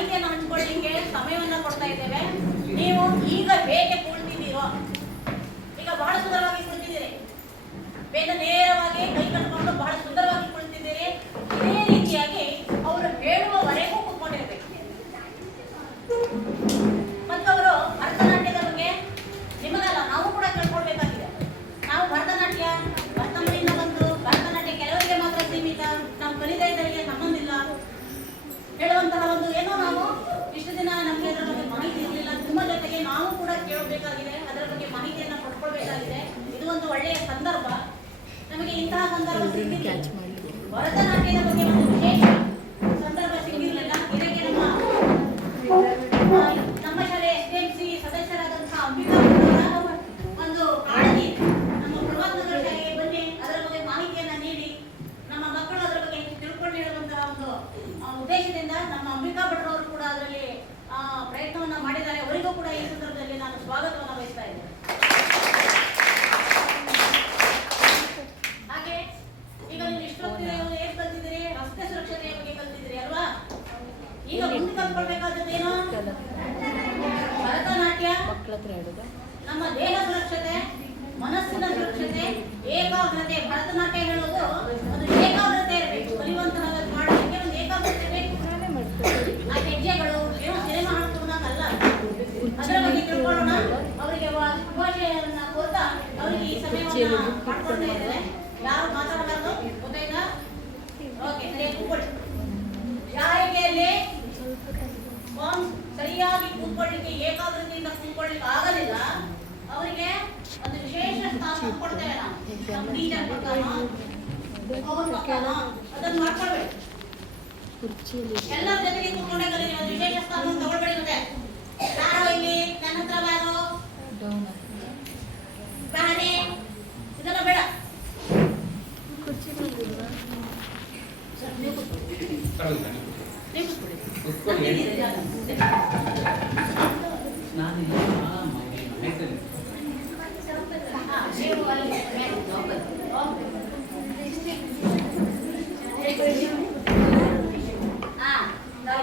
ಮಾಹಿತಿಯನ್ನು ಹಂಚಿಕೊಳ್ಳಿಕ್ಕೆ ಸಮಯವನ್ನು ಕೊಡ್ತಾ ಇದ್ದೇವೆ. ನೀವು ಈಗ ಹೇಗೆ ಕುಳಿತಿದ್ದೀರೋ, ಈಗ ಬಹಳ ಸುಂದರವಾಗಿ ಕುಳಿತಿದ್ದೀರಿ, ಬೇಗ ನೇರವಾಗಿ ಕೈ ಕಟ್ಕೊಂಡು ಬಹಳ ಸುಂದರವಾಗಿ ಕುಳಿತಿದ್ದೀರಿ. ಇದೇ ರೀತಿಯಾಗಿ ಅವರು ಹೇಳುವವರೆಗೂ ಕೂತ್ಕೊಂಡಿರ್ಬೇಕು. ಮತ್ತು ಅವರು ಭರತನಾಟ್ಯದ ಬಗ್ಗೆ ನಿಮಗಲ್ಲ, ನಾವು ಕೂಡ ಕೇಳ್ಕೊಳ್ಬೇಕಾಗಿದೆ. ನಾವು ಭರತನಾಟ್ಯ ಭರತಮನೆಯಿಂದ ಬಂದು ಭರತನಾಟ್ಯ ಕೆಲವರಿಗೆ ಮಾತ್ರ ಸೀಮಿತ, ನಾವು ಕಲಿತಾ ಇದ್ದವರಿಗೆ ಸಂಬಂಧ ಇಲ್ಲ ಹೇಳುವಂತಹ ಒಂದು ಏನೋ ನಾವು ಇಷ್ಟು ದಿನ ನಮಗೆ ಅದರ ಬಗ್ಗೆ ಮಾಹಿತಿ ಇರಲಿಲ್ಲ. ನಿಮ್ಮ ಜೊತೆಗೆ ನಾವು ಕೂಡ ಕೇಳಬೇಕಾಗಿದೆ, ಅದರ ಬಗ್ಗೆ ಮಾಹಿತಿಯನ್ನು ಪಡ್ಕೊಳ್ಬೇಕಾಗಿದೆ. ಇದು ಒಂದು ಒಳ್ಳೆಯ ಸಂದರ್ಭ. ನಮಗೆ ಇಂತಹ ಸಂದರ್ಭ ಸಿಕ್ಕಿಲ್ಲ, ಭರತನಾಟ್ಯದ ಬಗ್ಗೆ ಒಂದು ವಿಶೇಷ ಸಂದರ್ಭ ಸಿಕ್ಕಿರಲಿಲ್ಲ. ಇದಕ್ಕೆ ನಮ್ಮ ಶಾಲೆ SDMC ಸದಸ್ಯರಾದಂತಹ ಅಂಬಿಕಾ ಒಂದು ಕಾಳಜಿ, ನಮ್ಮ ಪ್ರಭಾತ್ ನಗರ ಶಾಲೆಗೆ ಬನ್ನಿ, ಅದರ ಬಗ್ಗೆ ಮಾಹಿತಿಯನ್ನು ನೀಡಿ ನಮ್ಮ ಮಕ್ಕಳು ಅದರ ಬಗ್ಗೆ ತಿಳ್ಕೊಂಡಿರುವಂತಹ ಒಂದು ಉದ್ದೇಶದಿಂದ ನಮ್ಮ ಅಂಬಿಕಾ ಭಟ್ರವರು ಕೂಡ ಅದರಲ್ಲಿ ಪ್ರಯತ್ನವನ್ನ ಮಾಡಿದ್ದಾರೆ. ಅವರಿಗೂ ಕೂಡ ಈ ಸಂದರ್ಭದಲ್ಲಿ ನಾನು ಸ್ವಾಗತವನ್ನು ಬಯಸ್ತಾ ಇದ್ದೇನೆ. ಹಾಗೆ ಈಗ ನೀವು ಇಷ್ಟೊತ್ತಿನ ಏನ್ ಕಲ್ತಿದ್ದೀರಿ? ರಸ್ತೆ ಸುರಕ್ಷತೆಯ ಬಗ್ಗೆ ಕಲ್ತಿದ್ದೀರಿ ಅಲ್ವಾ? ಈಗ ಮುಂದೆ ಕಲ್ತ್ಕೊಳ್ಬೇಕಾದದ್ದೇನು? ಭರತನಾಟ್ಯ ನಮ್ಮ ದೇಹ ಸುರಕ್ಷತೆ, ಮನಸ್ಸಿನ ಸುರಕ್ಷತೆ, ಏಕಾಗ್ರತೆ. ಭರತನಾಟ್ಯ ಹೇಳೋದು ಒಂದು ಏಕಾಗ್ರತೆ ಇರಬೇಕು. ಕಲಿಯುವಂತಹದ್ದು ಮಾಡೋದಕ್ಕೆ ಒಂದು ಏಕಾಗ್ರತೆ ಬೇಕು. ಆ ಹೆಜ್ಜೆಗಳು ಏನೋ ಸಿನಿಮಾ ಹಾಡ್ಕೊಂಡಾಗಲ್ಲ, ಅದರ ಬಗ್ಗೆ ತಿಳ್ಕೊಳ್ಳೋಣ. ಅವರಿಗೆ ಶುಭಾಶಯವನ್ನು ಕೋರ್ತಾ ಅವರಿಗೆ ಈ ಸಮಯವನ್ನು ಮಾಡ್ಕೊಳ್ತಾ ಇದ್ದಾರೆ. ಯಾರು ಮಾತಾಡಬಾರ್ದು, ಗೊತ್ತಾಯ್ತಾ? ಓಕೆ, ಸರಿಯಾಗಿ ಕೂತ್ಕೊಳ್ಳಿ. ಯಾರಿಗೆ ಅಲ್ಲಿ ಸರಿಯಾಗಿ ಕೂತ್ಕೊಳ್ಳಿಕ್ಕೆ, ಏಕಾಗ್ರತೆಯಿಂದ ಕೂತ್ಕೊಳ್ಳಿಕ್ಕೆ ಆಗಲಿಲ್ಲ, ಅವರಿಗೆ ಒಂದು ವಿಶೇಷ ಸ್ಥಾನ ಕೊಡ್ತೇವೆ ನಾವು. ನಮ್ಮ ಟೀಚರ್ ಪಕ್ಕನೋ ಅವ್ರ ಪಕ್ಕನೋ ಅದನ್ನು ಮಾಡ್ಕೊಳ್ಬೇಕು. ಎಲ್ಲರ ಜೊತೆಗೆ ಕೂತ್ಕೊಂಡೆ ಕಲೀರಿ. ಒಂದು ವಿಶೇಷ ಸ್ಥಾನ ತಗೊಳ್ಬೇಡಿ. ಮತ್ತೆ ಯಾರೋ ಇಲ್ಲಿ ನನ್ನ ಹತ್ರ ಬಾರೋ ಬಹನೆ ಇದೆಲ್ಲ ಬೇಡ.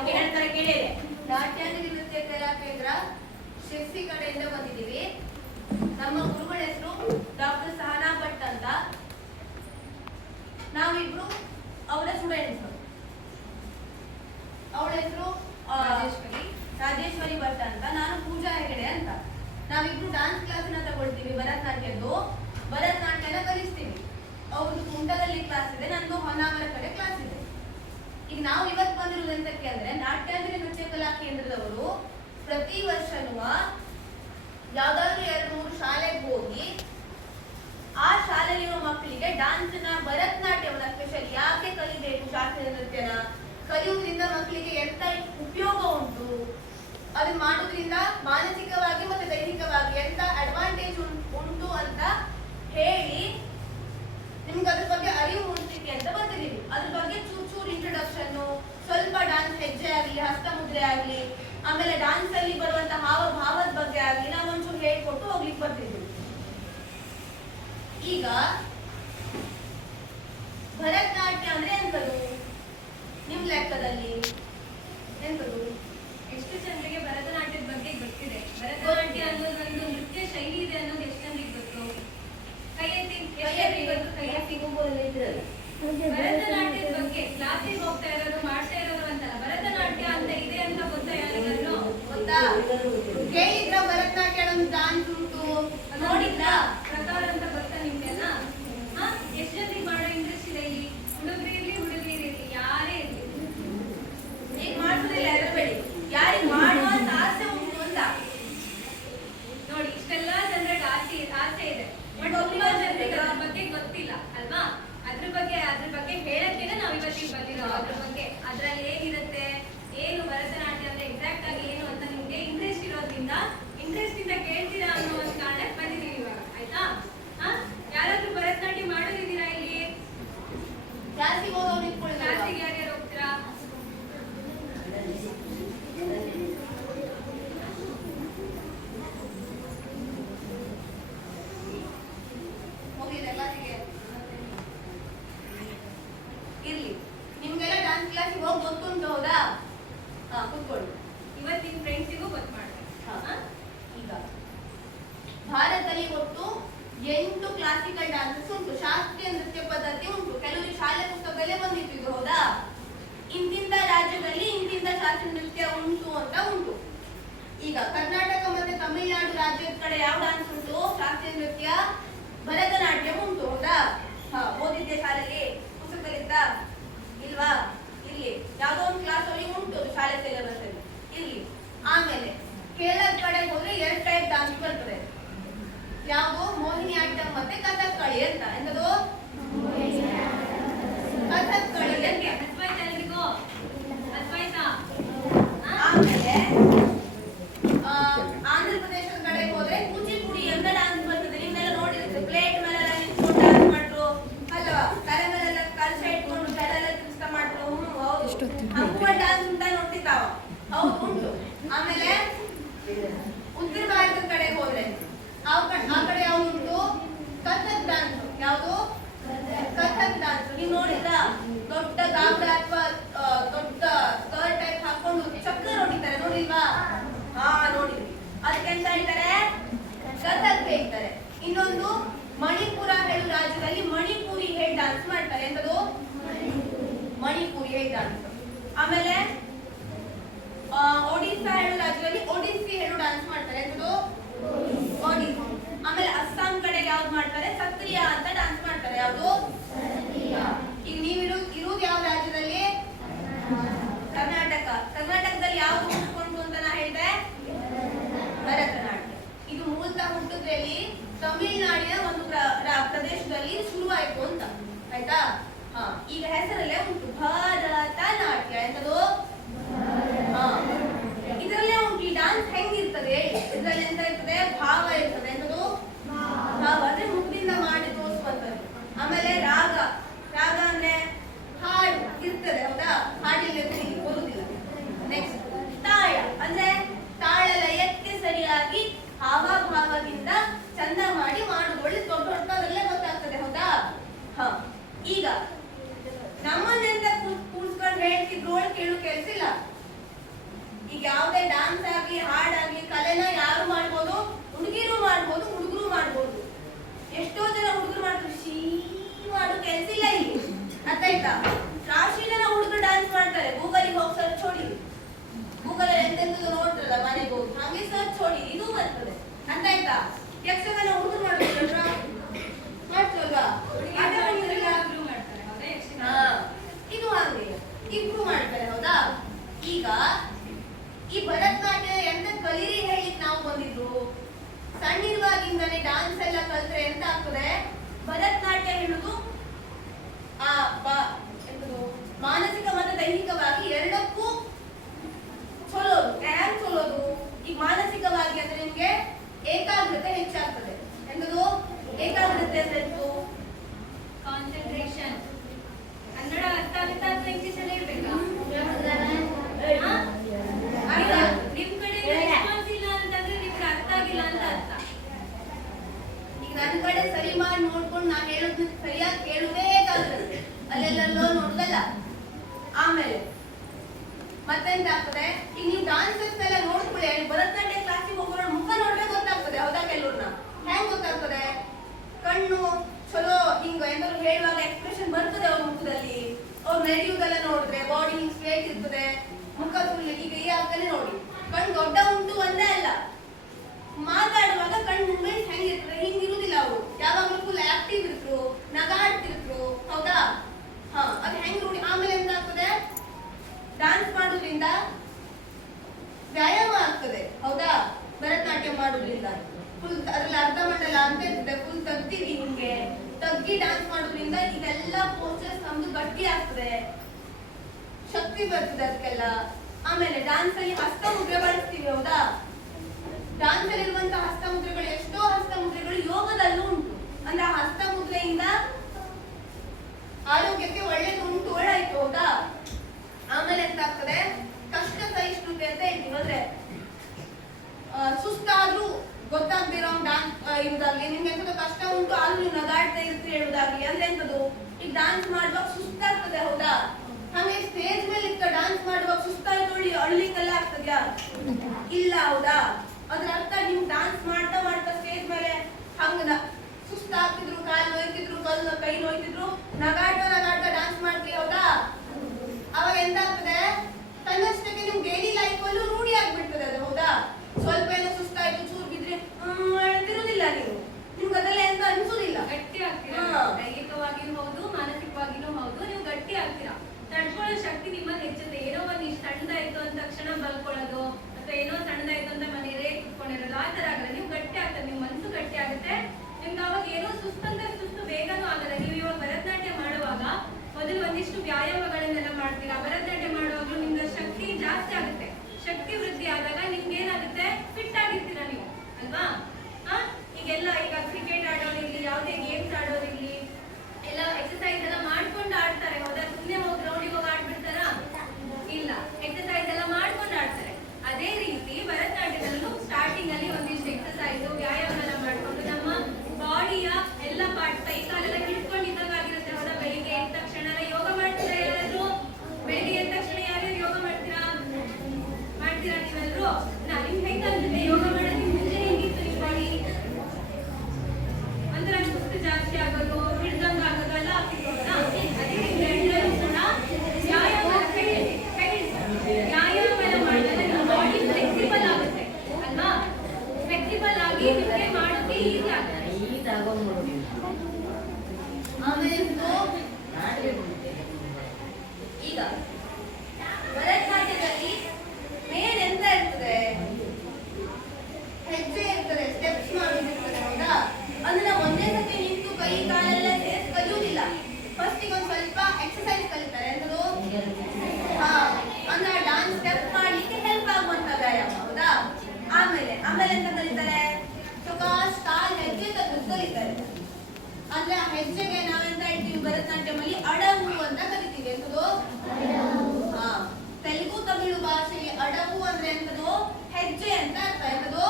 ಹೇಳ್ತಾರೆ ಕೇಳಿದೆ. ನಾಟ್ಯಾಭಿವೃದ್ಧಿ ನೃತ್ಯ ಕಲಾ ಕೇಂದ್ರ ಶಿರ್ಸಿ ಕಡೆಯಿಂದ ಬಂದಿದ್ದೀವಿ. ನಮ್ಮ ಗುರುಗಳ ಹೆಸರು ಡಾಕ್ಟರ್ ಸಹನಾ ಭಟ್ ಅಂತ. ನಾವಿಬ್ರು ಅವರ ಸ್ಟೂಡೆಂಟ್ಸ್. ಅವಳ ಹೆಸರು ರಾಜೇಶ್ವರಿ ಭಟ್ ಅಂತ, ನಾನು ಪೂಜಾ ಹೆಗಡೆ ಅಂತ. ನಾವಿಬ್ರು ಡಾನ್ಸ್ ಕ್ಲಾಸ್ನ ತಗೊಳ್ತೀವಿ, ಭರತನಾಟ್ಯದ್ದು. ಭರತನಾಟ್ಯನ ಕಲಿಸ್ತೀವಿ. ಅವ್ರದ್ದು ಕುಂಟದಲ್ಲಿ ಕ್ಲಾಸ್ ಇದೆ, ನಂದು ಹೊನ್ನಾವರ ಕಡೆ ಕ್ಲಾಸ್ ಇದೆ. ಈಗ ನಾವು ಇವತ್ತು ಬಂದಿರೋದು ಎಂತಕ್ಕೆ ಅಂದ್ರೆ, ನಾಟ್ಯಾಭಿನಯ ನೃತ್ಯ ಕಲಾ ಕೇಂದ್ರದವರು ಪ್ರತಿ ವರ್ಷನೂ ಯಾವ್ದಾದ್ರು 2-3 ಶಾಲೆಗೆ ಹೋಗಿ ಆ ಶಾಲೆಯಲ್ಲಿರುವ ಮಕ್ಕಳಿಗೆ ಡಾನ್ಸ್ನ, ಭರತನಾಟ್ಯವನ್ನ ಸ್ಪೆಷಲ್ ಯಾಕೆ ಕಲಿಬೇಕು, ಶಾಸ್ತ್ರೀಯ ನೃತ್ಯನ ಕಲಿಯುವುದರಿಂದ ಮಕ್ಕಳಿಗೆ ಎಂತ ಉಪಯೋಗ ಉಂಟು, ಅದನ್ನ ಮಾಡೋದ್ರಿಂದ ಮಾನಸಿಕವಾಗಿ ಮತ್ತೆ ದೈಹಿಕವಾಗಿ ಎಂತ ಅಡ್ವಾಂಟೇಜ್ ಉಂಟು ಅಂತ ಹೇಳಿ ನಿಮ್ಗೆ ಅದ್ರ ಬಗ್ಗೆ ಅರಿವು ಮೂಡಿಸ್ಲಿಕ್ಕೆ ಅಂತ ಬರ್ತಿದೀವಿ. ಅದ್ರ ಬಗ್ಗೆ ಚೂರು ಇಂಟ್ರೊಡಕ್ಷನ್, ಸ್ವಲ್ಪ ಡಾನ್ಸ್ ಹೆಜ್ಜೆ ಆಗ್ಲಿ, ಹಸ್ತಮುದ್ರೆ ಆಗ್ಲಿ, ಆಮೇಲೆ ಡಾನ್ಸ್ ಅಲ್ಲಿ ಬರುವಂತ ಹಾವಭಾವದ ಬಗ್ಗೆ ಆಗ್ಲಿ ನಾವು ಒಂಚೂರು ಹೇಳ್ಕೊಟ್ಟು ಹೋಗ್ಲಿಕ್ಕೆ ಬರ್ತಿದ್ವಿ. ಈಗ ಭರತನಾಟ್ಯ ಅಂದ್ರೆ ಎಂತದು ನಿಮ್ ಲೆಕ್ಕದಲ್ಲಿ? ಎಂತದು? ಎಷ್ಟು ಜನರಿಗೆ ಭರತನಾಟ್ಯದ ಬಗ್ಗೆ ಗೊತ್ತಿದೆ? ಭರತನಾಟ್ಯ ಅನ್ನೋದು ಒಂದು ನೃತ್ಯ ಶೈಲಿ ಇದೆ ಅನ್ನೋದು ಎಷ್ಟು ಜನರಿಗೆ ಗೊತ್ತು? ಕೈ ಎತ್ತಿ ಭರತನಾಟ್ಯದ ಬಗ್ಗೆ ಕ್ಲಾಸಿಗೆ ಹೋಗ್ತಾ ಇರೋದು, ಮಾಡ್ತಾ ಇರೋದು ಅಂತಲ್ಲ, ಭರತನಾಟ್ಯ ಅಂತ ಇದೆ ಅಂತ ಗೊತ್ತಾ ಯಾರಿಗಾದ್ರು? ಗೊತ್ತಾ? ಕೇಳಿದ್ರ ಭರತನಾಟ್ಯ ಒಂದು ಡಾನ್ಸ್ ಉಂಟು, ನೋಡಿದ್ರ ಪ್ರಕಾರ ಅಂತ ಗೊತ್ತಾ ನಿಮ್ಗೆಲ್ಲ? ಎಷ್ಟು ಜನರಿಗೆ ಮಾಡೋ ಇಂಟ್ರೆಸ್ಟ್ ಇದೆ ಇಲ್ಲಿ? ಹುಡುಗರು ಇರ್ಲಿ, ಹುಡುಗಿರು ಇರ್ಲಿ, ಯಾರೇ ಇರ್ಲಿ, ಈಗ ಮಾಡ್ಸೋದಿಲ್ಲ ಹೆದರ್ಬೇಡಿ. ಯಾರಿಗೆ ಮಾಡುವಂತ ಆಸೆ ಉಂಟು ಅಂತ ನೋಡಿ. ಇಷ್ಟೆಲ್ಲ ಜನರಿಗೆ ಆಸೆ ಇದೆ, ಬಟ್ ತುಂಬಾ ಜನರಿಗೆ ಅದ್ರ ಬಗ್ಗೆ ಗೊತ್ತಿಲ್ಲ ಅಲ್ವಾ? ಅದ್ರ ಬಗ್ಗೆ ಹೇಳಕ್ಕೇನೆ ನಾವು ಇವತ್ತಿಗೆ ಬಂದಿರೋ. ಅದ್ರ ಬಗ್ಗೆ ಅದ್ರಲ್ಲಿ ಹೇಗಿರುತ್ತೆ, ಏನು ಭರತನಾಟ್ಯ ಅಂದ್ರೆ ಎಕ್ಸಾಕ್ಟ್ ಆಗಿ ಏನು ಅಂತ ನಿಮ್ಗೆ ಇಂಟ್ರೆಸ್ಟ್ ಇರೋದ್ರಿಂದ, ಇಂಟ್ರೆಸ್ಟ್ ಇಂದ ಕೇಳ್ತೀರಾ ಅನ್ನೋ ಒಂದು ಕಾರಣಕ್ಕೆ ಬಂದಿದ್ದೀವಿ ಇವಾಗ, ಆಯ್ತಾ? ಈಗ ಕರ್ನಾಟಕ ಮತ್ತೆ ತಮಿಳುನಾಡು ರಾಜ್ಯದ ಕಡೆ ಯಾವ ಡಾನ್ಸ್ ಉಂಟು? ಶಾಸ್ತ್ರೀಯ ನೃತ್ಯ, ಭರತನಾಟ್ಯಂ ಉಂಟು. ಹೌದಾ? ಓದಿದ್ದೆ ಶಾಲೆಯಲ್ಲಿ ಪುಸ್ತಕದಲ್ಲಿದ್ದ ಇಲ್ವಾ? ಇಲ್ಲಿ ಯಾವ್ದೋ ಒಂದು ಕ್ಲಾಸ್ ಅಲ್ಲಿ ಉಂಟು ಶಾಲೆ ಸಿಲೆಬಸ್ ಅಲ್ಲಿ ಇಲ್ಲಿ. ಆಮೇಲೆ ಕೇರಳದ ಕಡೆ ಹೋದ್ರೆ 2 ಟೈಪ್ ಡಾನ್ಸ್ ಬರ್ತದೆ. ಯಾವುದು? ಮೋಹಿನಿಯಾಟ್ಟಂ ಮತ್ತೆ ಕಥಕ್ಕಳಿ ಅಂತ. ಎಂತದು? ಕಥಕ್ಕಳಿ ಅಂತ. ಅದ್ವೈತ ಎಲ್ರಿಗೂ ಅದ್ವೈತ. ಆಮೇಲೆ ಆಂಧ್ರ ಪ್ರದೇಶದ ಕಡೆ ಹೋದ್ರೆ ಕೂಚಿಪುಡಿ ಅಂತ ಡಾನ್ಸ್ ಬರ್ತದೆ. ನಿಮ್ಮೆಲ್ಲ ನೋಡಿರುತ್ತೆ, ಪ್ಲೇಟ್ ಮೇಲೆಲ್ಲ ನಿಂತ್ಕೊಂಡು ಡಾನ್ಸ್ ಮಾಡ್ರು ಅಲ್ವಾ? ತಲೆ ಮೇಲೆಲ್ಲ ಕಲಶ ಇಟ್ಕೊಂಡು ಜಡ ಎಲ್ಲ ತಿರ್ಸ್ತಾ ಮಾಡ್ರು. ಹೌದು, ಹಂಗುವ ಡಾನ್ಸ್ ಅಂತ ನೋಡ್ತಿದ್ದಾವ. ಹೌದು, ಉಂಟು. ಆಮೇಲೆ ಉತ್ತರ ಭಾರತದ ಕಡೆ ಹೋದ್ರೆ ಆ ಕಡೆ ಯಾವ್ದು ಉಂಟು? ಕಥಕ್ ಡಾನ್ಸ್. ಯಾವುದು? ಕಥಕ್ ಡಾನ್ಸ್. ನೀವು ನೋಡಿದ್ರ ದೊಡ್ಡ ಗಾಬ್ರ ಅಥವಾ ದೊಡ್ಡ ಸ್ಕರ್ಟ್ ಟೈಪ್ ಹಾಕೊಂಡು ಚಕ್ರ ನೋಡಿದ್ದಾರೆ, ನೋಡಿಲ್ವಾ? ನೋಡಿದ್ವಿ. ಅದಕ್ಕೆ ಎಂತ ಹೇಳ್ತಾರೆ? ಕಥಕ್ ಹೇಳ್ತಾರೆ. ಇನ್ನೊಂದು ಮಣಿಪುರ ಹೇಳು ರಾಜ್ಯದಲ್ಲಿ ಮಣಿಪುರಿ ಹೇಳಿ ಡಾನ್ಸ್ ಮಾಡ್ತಾರೆ. ಎಂತದು? ಮಣಿಪುರಿ ಹೇಳಿ ಡಾನ್ಸ್. ಆಮೇಲೆ ಒಡಿಸ್ಸಾ ಹೇಳು ರಾಜ್ಯದಲ್ಲಿ ಒಡಿಸ್ಸಿ ಹೇಳು ಡಾನ್ಸ್ ಮಾಡ್ತಾರೆ. ಎಂತದು? ಒಡಿಸ್ಸಿ. ಆಮೇಲೆ ಅಸ್ಸಾಂ ಕಡೆ ಯಾವ್ದು ಮಾಡ್ತಾರೆ? ಸತ್ರಿಯಾ ಅಂತ ಡಾನ್ಸ್ ಮಾಡ್ತಾರೆ. ಯಾವುದು? ಈಗ ನೀವು ಇರುವುದು ಯಾವ ರಾಜ್ಯದಲ್ಲಿ? ಕರ್ನಾಟಕ. ಕರ್ನಾಟಕದಲ್ಲಿ ಯಾವ್ದು ಹುಟ್ಕೊಂಡು ಅಂತ ನಾ ಹೇಳಿದೆ? ಭರತನಾಟ್ಯ. ಇದು ಮೂಲತಃ ಹುಟ್ಟಿದ್ರಲ್ಲಿ ತಮಿಳುನಾಡಿನ ಒಂದು ಪ್ರದೇಶದಲ್ಲಿ ಶುರುವಾಯಿತು ಅಂತ. ಆಯ್ತಾ? ಈಗ ಹೆಸರಲ್ಲೇ ಉಂಟು ಭರತನಾಟ್ಯ. ಎಂತದು? ಇದರಲ್ಲೇ ಉಂಟು. ಈ ಡಾನ್ಸ್ ಹೆಂಗಿರ್ತದೆ? ಇದರಲ್ಲಿ ಎಂತ ಇರ್ತದೆ? ಭಾವ ಇರ್ತದೆ. ಎಂತದು? ಭಾವ ಅಂದ್ರೆ ಮುಖದಿಂದ ಮಾಡಿ ತೋರಿಸುವಂತದ್ದು. ಆಮೇಲೆ ರಾಗ. ರಾಗ ಅಂದ್ರೆ ಹಾಡು ಇರ್ತದೆ. ಹೌದಾ? ಹಾಡಿಲ್ಲ ಬರುವುದಿಲ್ಲ. ನೆಕ್ಸ್ಟ್ ತಾಳ ಅಂದ್ರೆ ತಾಳ ಲಯಕ್ಕೆ ಸರಿಯಾಗಿ ಹಾವಭಾವದಿಂದ ಚಂದ ಮಾಡಿ ಮಾಡುದು. ಒಳ್ಳೆ ದೊಡ್ಡ ದೊಡ್ಡದಲ್ಲೇ ಗೊತ್ತಾಗ್ತದೆ. ಹೌದಾ? ಈಗ ನಮ್ಮನ್ನೆಂತ ಕೂರ್ಸ್ಕೊಂಡು ಹೇಳ್ತಿದ್ರು ಕೇಳು ಕೆಲಸ ಇಲ್ಲ. ಈಗ ಯಾವ್ದೇ ಡಾನ್ಸ್ ಆಗ್ಲಿ ಹಾಡಾಗ್ಲಿ ಕಲೆನ ಯಾರು ಮಾಡ್ಬೋದು? ಹುಡುಗಿರು ಮಾಡ್ಬೋದು, ಹುಡುಗರು ಮಾಡ್ಬೋದು. ಎಷ್ಟೋ ಜನ ಹುಡುಗರು ಮಾಡ್ತಾರೆ, ಶೀ ಮಾಡು ಕೆಲಸ ಇಲ್ಲ ಇಲ್ಲಿ. ಅರ್ಥ ಆಯ್ತಾ? ರಾಶಿ ಜನ ಹುಡುಗರು ಡಾನ್ಸ್ ಮಾಡ್ತಾರೆ. ಗೂಗಲ್ ಹೋಗಿ ಸರ್ಚ್ ಹೊಡಿ. ಗೂಗಲ್ ಎಂತೆಂತದ್ದು ನೋಡ್ತಾರಲ್ಲ ಮನೆಗೆ ಹೋಗಿ, ಹಂಗೆ ಸರ್ಚ್ ಹೊಡಿ, ಇದು ಬರ್ತದೆ. ಅರ್ಥ ಆಯ್ತಾ? ಯಕ್ಷಗಾನ ಹುಡುಗರು ಮಾಡ್ಬೋದಲ್ವಾ? ಮಾಡ್ತಲ್ವಾ? ಇದು ಹಂಗೆ ಇಬ್ರು ಮಾಡ್ತಾರೆ. ಹೌದಾ? ಈಗ ಈ ಭರತನಾಟ್ಯ ಎಂತ ಕಲೀರಿ ಹೇಳಿಕ್ ನಾವು ಬಂದಿದ್ರು. ಸಣ್ಣಿರುವಾಗಿಂದನೇ ಡಾನ್ಸ್ ಎಲ್ಲ ಕಲ್ತ್ರೆ ಎಂತ ಆಗ್ತದೆ? ಭರತನಾಟ್ಯ ಹೇಳುದು ಮಾನಸಿಕ ಮತ್ತು ದೈಹಿಕವಾಗಿ ಎರಡಕ್ಕೂ ಚಲೋದು. ಹ್ಯಾಂಗ್ ಚಲೋದು? ಈಗ ಮಾನಸಿಕವಾಗಿ ಅಂದ್ರೆ ನಿಮ್ಗೆ ಏಕಾಗ್ರತೆ ಹೆಚ್ಚಾಗ್ತದೆ. ಎಂತದು? ಏಕಾಗ್ರತೆ ಅಂದ್ರೆ ಕಾನ್ಸಂಟ್ರೇಷನ್. ಕನ್ನಡ ಅರ್ಥ ಆಗುತ್ತಾ ಅಥವಾ ಇಂಗ್ಲಿಷ್ ಅಲ್ಲಿ ಇರ್ಬೇಕಾ? ನಿಮ್ ಕಡೆ ರೆಸ್ಪಾನ್ಸ್ ಇಲ್ಲ ಅಂತಂದ್ರೆ ನಿಮ್ಗೆ ಅರ್ಥ ಆಗಿಲ್ಲ ಅಂತ ಅರ್ಥ. ಈಗ ನನ್ನ ಕಡೆ ಸರಿ ಮಾಡಿ ನೋಡ್ಕೊಂಡು ನಾನು ಹೇಳೋದನ್ನ ಸರಿಯಾಗಿ ಕೇಳಬೇಕಾಗ್ತದೆ. ಅಲ್ಲೆಲ್ಲೋ ನೋಡ್ದಲ್ಲ. ಆಮೇಲೆ ಮತ್ತೆಂತ ಆಗ್ತದೆ? ಈಗ ನೀವು ಡಾನ್ಸರ್ಸ್ ಎಲ್ಲ ನೋಡ್ಕೊಳ್ಳಿ. ಭರತನಾಟ್ಯ ಕ್ಲಾಸಿಗೆ ಹೋಗೋಣ ಮುಖ ನೋಡ್ರೆ ಗೊತ್ತಾಗ್ತದೆ. ಹೌದಾ? ಕೆಲವ್ರನ್ನ ಹೆಂಗ್ ಗೊತ್ತಾಗ್ತದೆ? ಕಣ್ಣು ಚಲೋ ಹಿಂಗ ಏನಾದ್ರು ಹೇಳುವಾಗ ಎಕ್ಸ್ಪ್ರೆಷನ್ ಬರ್ತದೆ ಅವ್ರ ಮುಖದಲ್ಲಿ. ಅವ್ರು ನಡೆಯುವುದೆಲ್ಲ ನೋಡಿದ್ರೆ ಬಾಡಿ ಹಿಂಗ್ ಸ್ಟ್ರೇಟ್ ಇರ್ತದೆ, ಮುಖ ಫುಲ್ ಈಗ ಈ ಆಗ್ತಾನೆ ನೋಡಿ. ಕಣ್ಣು ದೊಡ್ಡ ಉಂಟು ಒಂದೇ ಅಲ್ಲ, ಮಾತಾಡುವಾಗ ಕಣ್ಣು ಮೂವ್ಮೆಂಟ್ ಹೆಂಗಿರ್ತದೆ ಹಿಂಗಿರುವುದಿಲ್ಲ. ಅವರು ಯಾವಾಗಲೂ ಫುಲ್ ಆಕ್ಟಿವ್ ಇರ್ತರು, ನಗಾಡ್ತಿರ್ತರು. ಹೌದಾ? ಅದು ಹೆಂಗ್ ನೋಡಿ. ಆಮೇಲೆ ಎಂತ ಆಗ್ತದೆ? ಡಾನ್ಸ್ ಮಾಡೋದ್ರಿಂದ ವ್ಯಾಯಾಮ ಆಗ್ತದೆ. ಹೌದಾ? ಭರತನಾಟ್ಯ ಮಾಡೋದ್ರಿಂದ ಫುಲ್ ಅದ್ರಲ್ಲಿ ಅರ್ಧ ಮಂಡಲ ಅಂತ ಇರ್ತದೆ. ಫುಲ್ ತಗ್ತೀವಿ, ನಿಮ್ಗೆ ತಗ್ಗಿ ಡಾನ್ಸ್ ಮಾಡೋದ್ರಿಂದ ಇದೆಲ್ಲ ಪೋಸ್ಟರ್ಸ್ ನಮ್ದು ಗಟ್ಟಿ ಆಗ್ತದೆ, ಶಕ್ತಿ ಬರ್ತದೆ ಅದಕ್ಕೆಲ್ಲ. ಆಮೇಲೆ ಡಾನ್ಸ್ ಅಲ್ಲಿ ಹಸ್ತ ಮುದ್ರೆ ಬಳಸ್ತೀವಿ. ಹೌದಾ? ಡಾನ್ಸ್ ಅಲ್ಲಿ ಇರುವಂತಹ ಹಸ್ತ ಮುದ್ರೆಗಳು ಎಷ್ಟೋ ಹಸ್ತ ಮುದ್ರೆಗಳು ಯೋಗದಲ್ಲೂ ಉಂಟು. ಅಂದ್ರೆ ಆ ಹಸ್ತ ಮುದ್ರೆಯಿಂದ ಆರೋಗ್ಯಕ್ಕೆ ಒಳ್ಳೇದು ಉಂಟು. ಒಳ್ಳಾಯ್ತು. ಹೌದಾ? ಆಮೇಲೆ ಎಂತ ಆಗ್ತದೆ? ಕಷ್ಟ ಸಹಿಷ್ಣುತೆ ಅಂತ ಹೇಳ್ತೀವಿ. ಅಂದ್ರೆ ಸುಸ್ತಾದ್ರೂ ಗೊತ್ತಾಗ್ದಿರೋ ಡಾನ್ಸ್ ಇರುದಾಗ್ಲಿ, ನಿಮ್ಗೆ ಎಂತದ್ದು ಕಷ್ಟ ಉಂಟು ಆದ್ರೂ ನೀವು ನಗಾಡ್ತಾ ಇರ್ತೀರಿ ಹೇಳುದಾಗ್ಲಿ. ಅಂದ್ರೆ ಎಂತದ್ದು? ಈಗ ಡಾನ್ಸ್ ಮಾಡುವಾಗ ಸುಸ್ತಾಗ್ತದೆ. ಹೌದಾ? ಹಾಗೆ ಸ್ಟೇಜ್ ಮೇಲೆ ಇತ್ತ ಡಾನ್ಸ್ ಮಾಡುವಾಗ ಸುಸ್ತಾಯ್ತು ಅಳ್ಲಿಕ್ಕೆಲ್ಲ ಆಗ್ತದ್ಯಾ? ಇಲ್ಲ. ಹೌದಾ? ಅದ್ರ ಅರ್ಥ ನೀವು ಡಾನ್ಸ್ ಮಾಡ್ತಾ ಮಾಡ್ತಾ ಸ್ಟೇಜ್ ಮೇಲೆ ಹಂಗ ಸುಸ್ತಾಗ್ತಿದ್ರು, ಕಾಲು ನೋಯ್ತಿದ್ರು, ಕೈ ನೋಯ್ತಿದ್ರು, ನಗಾಡ್ತಾ ಡಾನ್ಸ್ ಮಾಡ್ತೀವಿ. ಹೌದಾ? ಅವಾಗ ಎಂತ ಆಗ್ತದೆ? ತನ್ನಷ್ಟಕ್ಕೆ ನಿಮ್ ಡೈಲಿ ಲೈಫ್ ಅಲ್ಲೂ ರೂಢಿ ಆಗ್ಬಿಡ್ತದೆ ಅದು. ಹೌದಾ? ಎಲ್ಲ ಎಕ್ಸರ್ಸೈಸ್ ಎಲ್ಲ ಮಾಡ್ಕೊಂಡು ಆಡ್ತಾರೆ ಹೌದಾ? ಸುಮ್ಮನೆ ಹೋಗಿ ಗ್ರೌಂಡಿಗೆ ಹೋಗಿ ಆಡ್ಬಿಡ್ತಾರಾ? ಇಲ್ಲ, ಎಕ್ಸರ್ಸೈಸ್ ಎಲ್ಲ ಮಾಡ್ಕೊಂಡು ಆಡ್ತಾರೆ. ಅದೇ ರೀತಿ ಭರತನಾಟ್ಯದಲ್ಲೂ ಸ್ಟಾರ್ಟಿಂಗ್ ಅಲ್ಲಿ ಒಂದಿಷ್ಟು ಎಕ್ಸರ್ಸೈಸ್ ವ್ಯಾಯಾಮ ಎಲ್ಲ ಮಾಡ್ಕೊಂಡು ನಮ್ಮ ಬಾಡಿಯ ಎಲ್ಲ ಪಾರ್ಟ್ ಕೈ ಕಾಲೆಲ್ಲ ಹಿಡ್ಕೊಂಡಿದ್ದಾಗ ಆಗಿರುತ್ತೆ ಹೌದಾ? ಬೆಳಿಗ್ಗೆ ಎದ್ದ ತಕ್ಷಣ ಯೋಗ ಮಾಡ್ತೀರಾ ಯಾರಾದ್ರೂ? ಬೆಳಿಗ್ಗೆ ಎದ್ದ ತಕ್ಷಣ ಯಾರ್ಯಾರು ಯೋಗ ಮಾಡ್ತೀರಾ ನೀವೆಲ್ಲರೂ? ನಿಮ್ ಹೆಂಗಂದ್ರೆ ಯೋಗ ಮಾಡೋದಕ್ಕೆ ಮುಂಚೆ ಹೆಂಗಿತ್ತು ನಿಮ್ ಬಾಡಿ? ಒಂಥರ ಸುಸ್ತು ಜಾಸ್ತಿ ಆಗೋದು, ಹಿಡ್ದಂಗ ಆಗೋದು ಎಲ್ಲ ಆಗ್ತಿತ್ತು ಹೌದಾ? ಅದೇ ರೀತಿ ಎಲ್ಲರೂ ಕೂಡ ವ್ಯಾಯಾಮ ಎಲ್ಲ ಮಾಡಿದ್ರೆ ನಿಮ್ಮ ಬಾಡಿ ಫ್ಲೆಕ್ಸಿಬಲ್ ಆಗುತ್ತೆ ಅಲ್ವಾ? ಫ್ಲೆಕ್ಸಿಬಲ್ ಆಗಿ ನಿಮಗೆ ಮಾಡೋಕೆ ಈಸಿ ಆಗುತ್ತೆ. ಆಮೇಲೆ ಈಗ ಭರತನಾಟ್ಯದಲ್ಲಿ ಮೇನ್ ಎಂತ ಇರ್ತದೆ? ಹೆಜ್ಜೆ ಇರ್ತದೆ, ಸ್ಟೆಪ್ಸ್ ಮಾಡೋದಿರ್ತದೆ ಹೌದಾ? ಅಂದ್ರೆ ನಾವು ಒಂದೇ ಸತಿ ನಿಂತು ಕೈ ಕಾಲೆಲ್ಲ ಸೇರಿಸಿ ಕಲಿಯುವುದಿಲ್ಲ. ಫಸ್ಟಿಗೆ ಒಂದು ಸ್ವಲ್ಪ ಎಕ್ಸರ್ಸೈಸ್ ಕಲಿತಾರೆ. ಎಂತದು? ಅಂದ್ರೆ ಡಾನ್ಸ್ ಸ್ಟೆಪ್ ಮಾಡ್ಲಿಕ್ಕೆ ಹೆಲ್ಪ್ ಆಗುವಂತ ವ್ಯಾಯಾಮ ಹೌದಾ? ಆಮೇಲೆ ಎಂತ ಕಲಿತಾರೆ? ಸೊಕಾಸ್ ಕಾಲ್ ಹೆಜ್ಜೆ ಕಲಿತಾರೆ. ಅಂದ್ರೆ ಆ ಹೆಜ್ಜೆಗೆ ನಾವೆಂತ ಹೇಳ್ತೀವಿ ಭರತನಾಟ್ಯಮಲ್ಲಿ? ಅಡವು ಅಂತ ಕರಿತೀವಿ. ಎಂತದು? ತೆಲುಗು ತಮಿಳು ಭಾಷೆಯಲ್ಲಿ ಅಡವು ಅಂದ್ರೆ ಎಂತದು? ಹೆಜ್ಜೆ ಅಂತ ಅರ್ಥ. ಎಂತದು?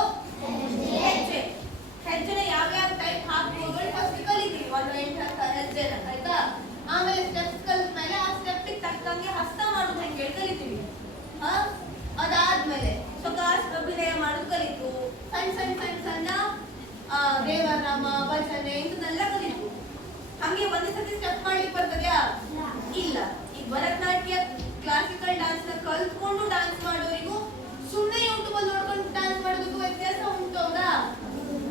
ಹೆಜ್ಜೆ. ಹೆಜ್ಜೆನ ಯಾವ್ಯಾವ ಟೈಪ್ ಹಾಕ್ಬೋದು ಫಸ್ಟ್ ಕಲಿತೀವಿ. ಒಂದು ಹೆಜ್ಜೆನ ಆಯ್ತಾ? ಆಮೇಲೆ ಸ್ಟೆಪ್ಸ್ ಕಲಿತ ಮೇಲೆ ಆ ಸ್ಟೆಪ್ ತಕ್ಕಂಗೆ ಹಸ್ತ ಮಾಡೋದು ಹೆಂಗೆ ಕಲಿತೀವಿ. ಅದಾದ್ಮೇಲೆ ಸೊಕಾಸ್ ಅಭಿನಯ ಮಾಡೋದು ಕಲಿತು. ಸಣ್ಣ ದೇವರ ನಾಮ ಭಜನೆ ಇಂಥದೆಲ್ಲ ಕಲಿತು. ಹಂಗೆ ಒಂದೇ ಸತಿ ಸ್ಟೆಪ್ ಮಾಡ್ಲಿಕ್ಕೆ ಬರ್ತದ್ಯಾ? ಇಲ್ಲ. ಈ ಭರತನಾಟ್ಯ ಕ್ಲಾಸಿಕಲ್ ಡಾನ್ಸ್ ನ ಕಲ್ತ್ಕೊಂಡು ಡಾನ್ಸ್ ಮಾಡೋರಿಗೂ ಸುಮ್ಮನೆ ಯೂಟ್ಯೂಬ್ ಅಲ್ಲಿ ನೋಡ್ಕೊಂಡು ಡಾನ್ಸ್ ಮಾಡೋದಕ್ಕೂ ವ್ಯತ್ಯಾಸ ಉಂಟು ಹೌದಾ?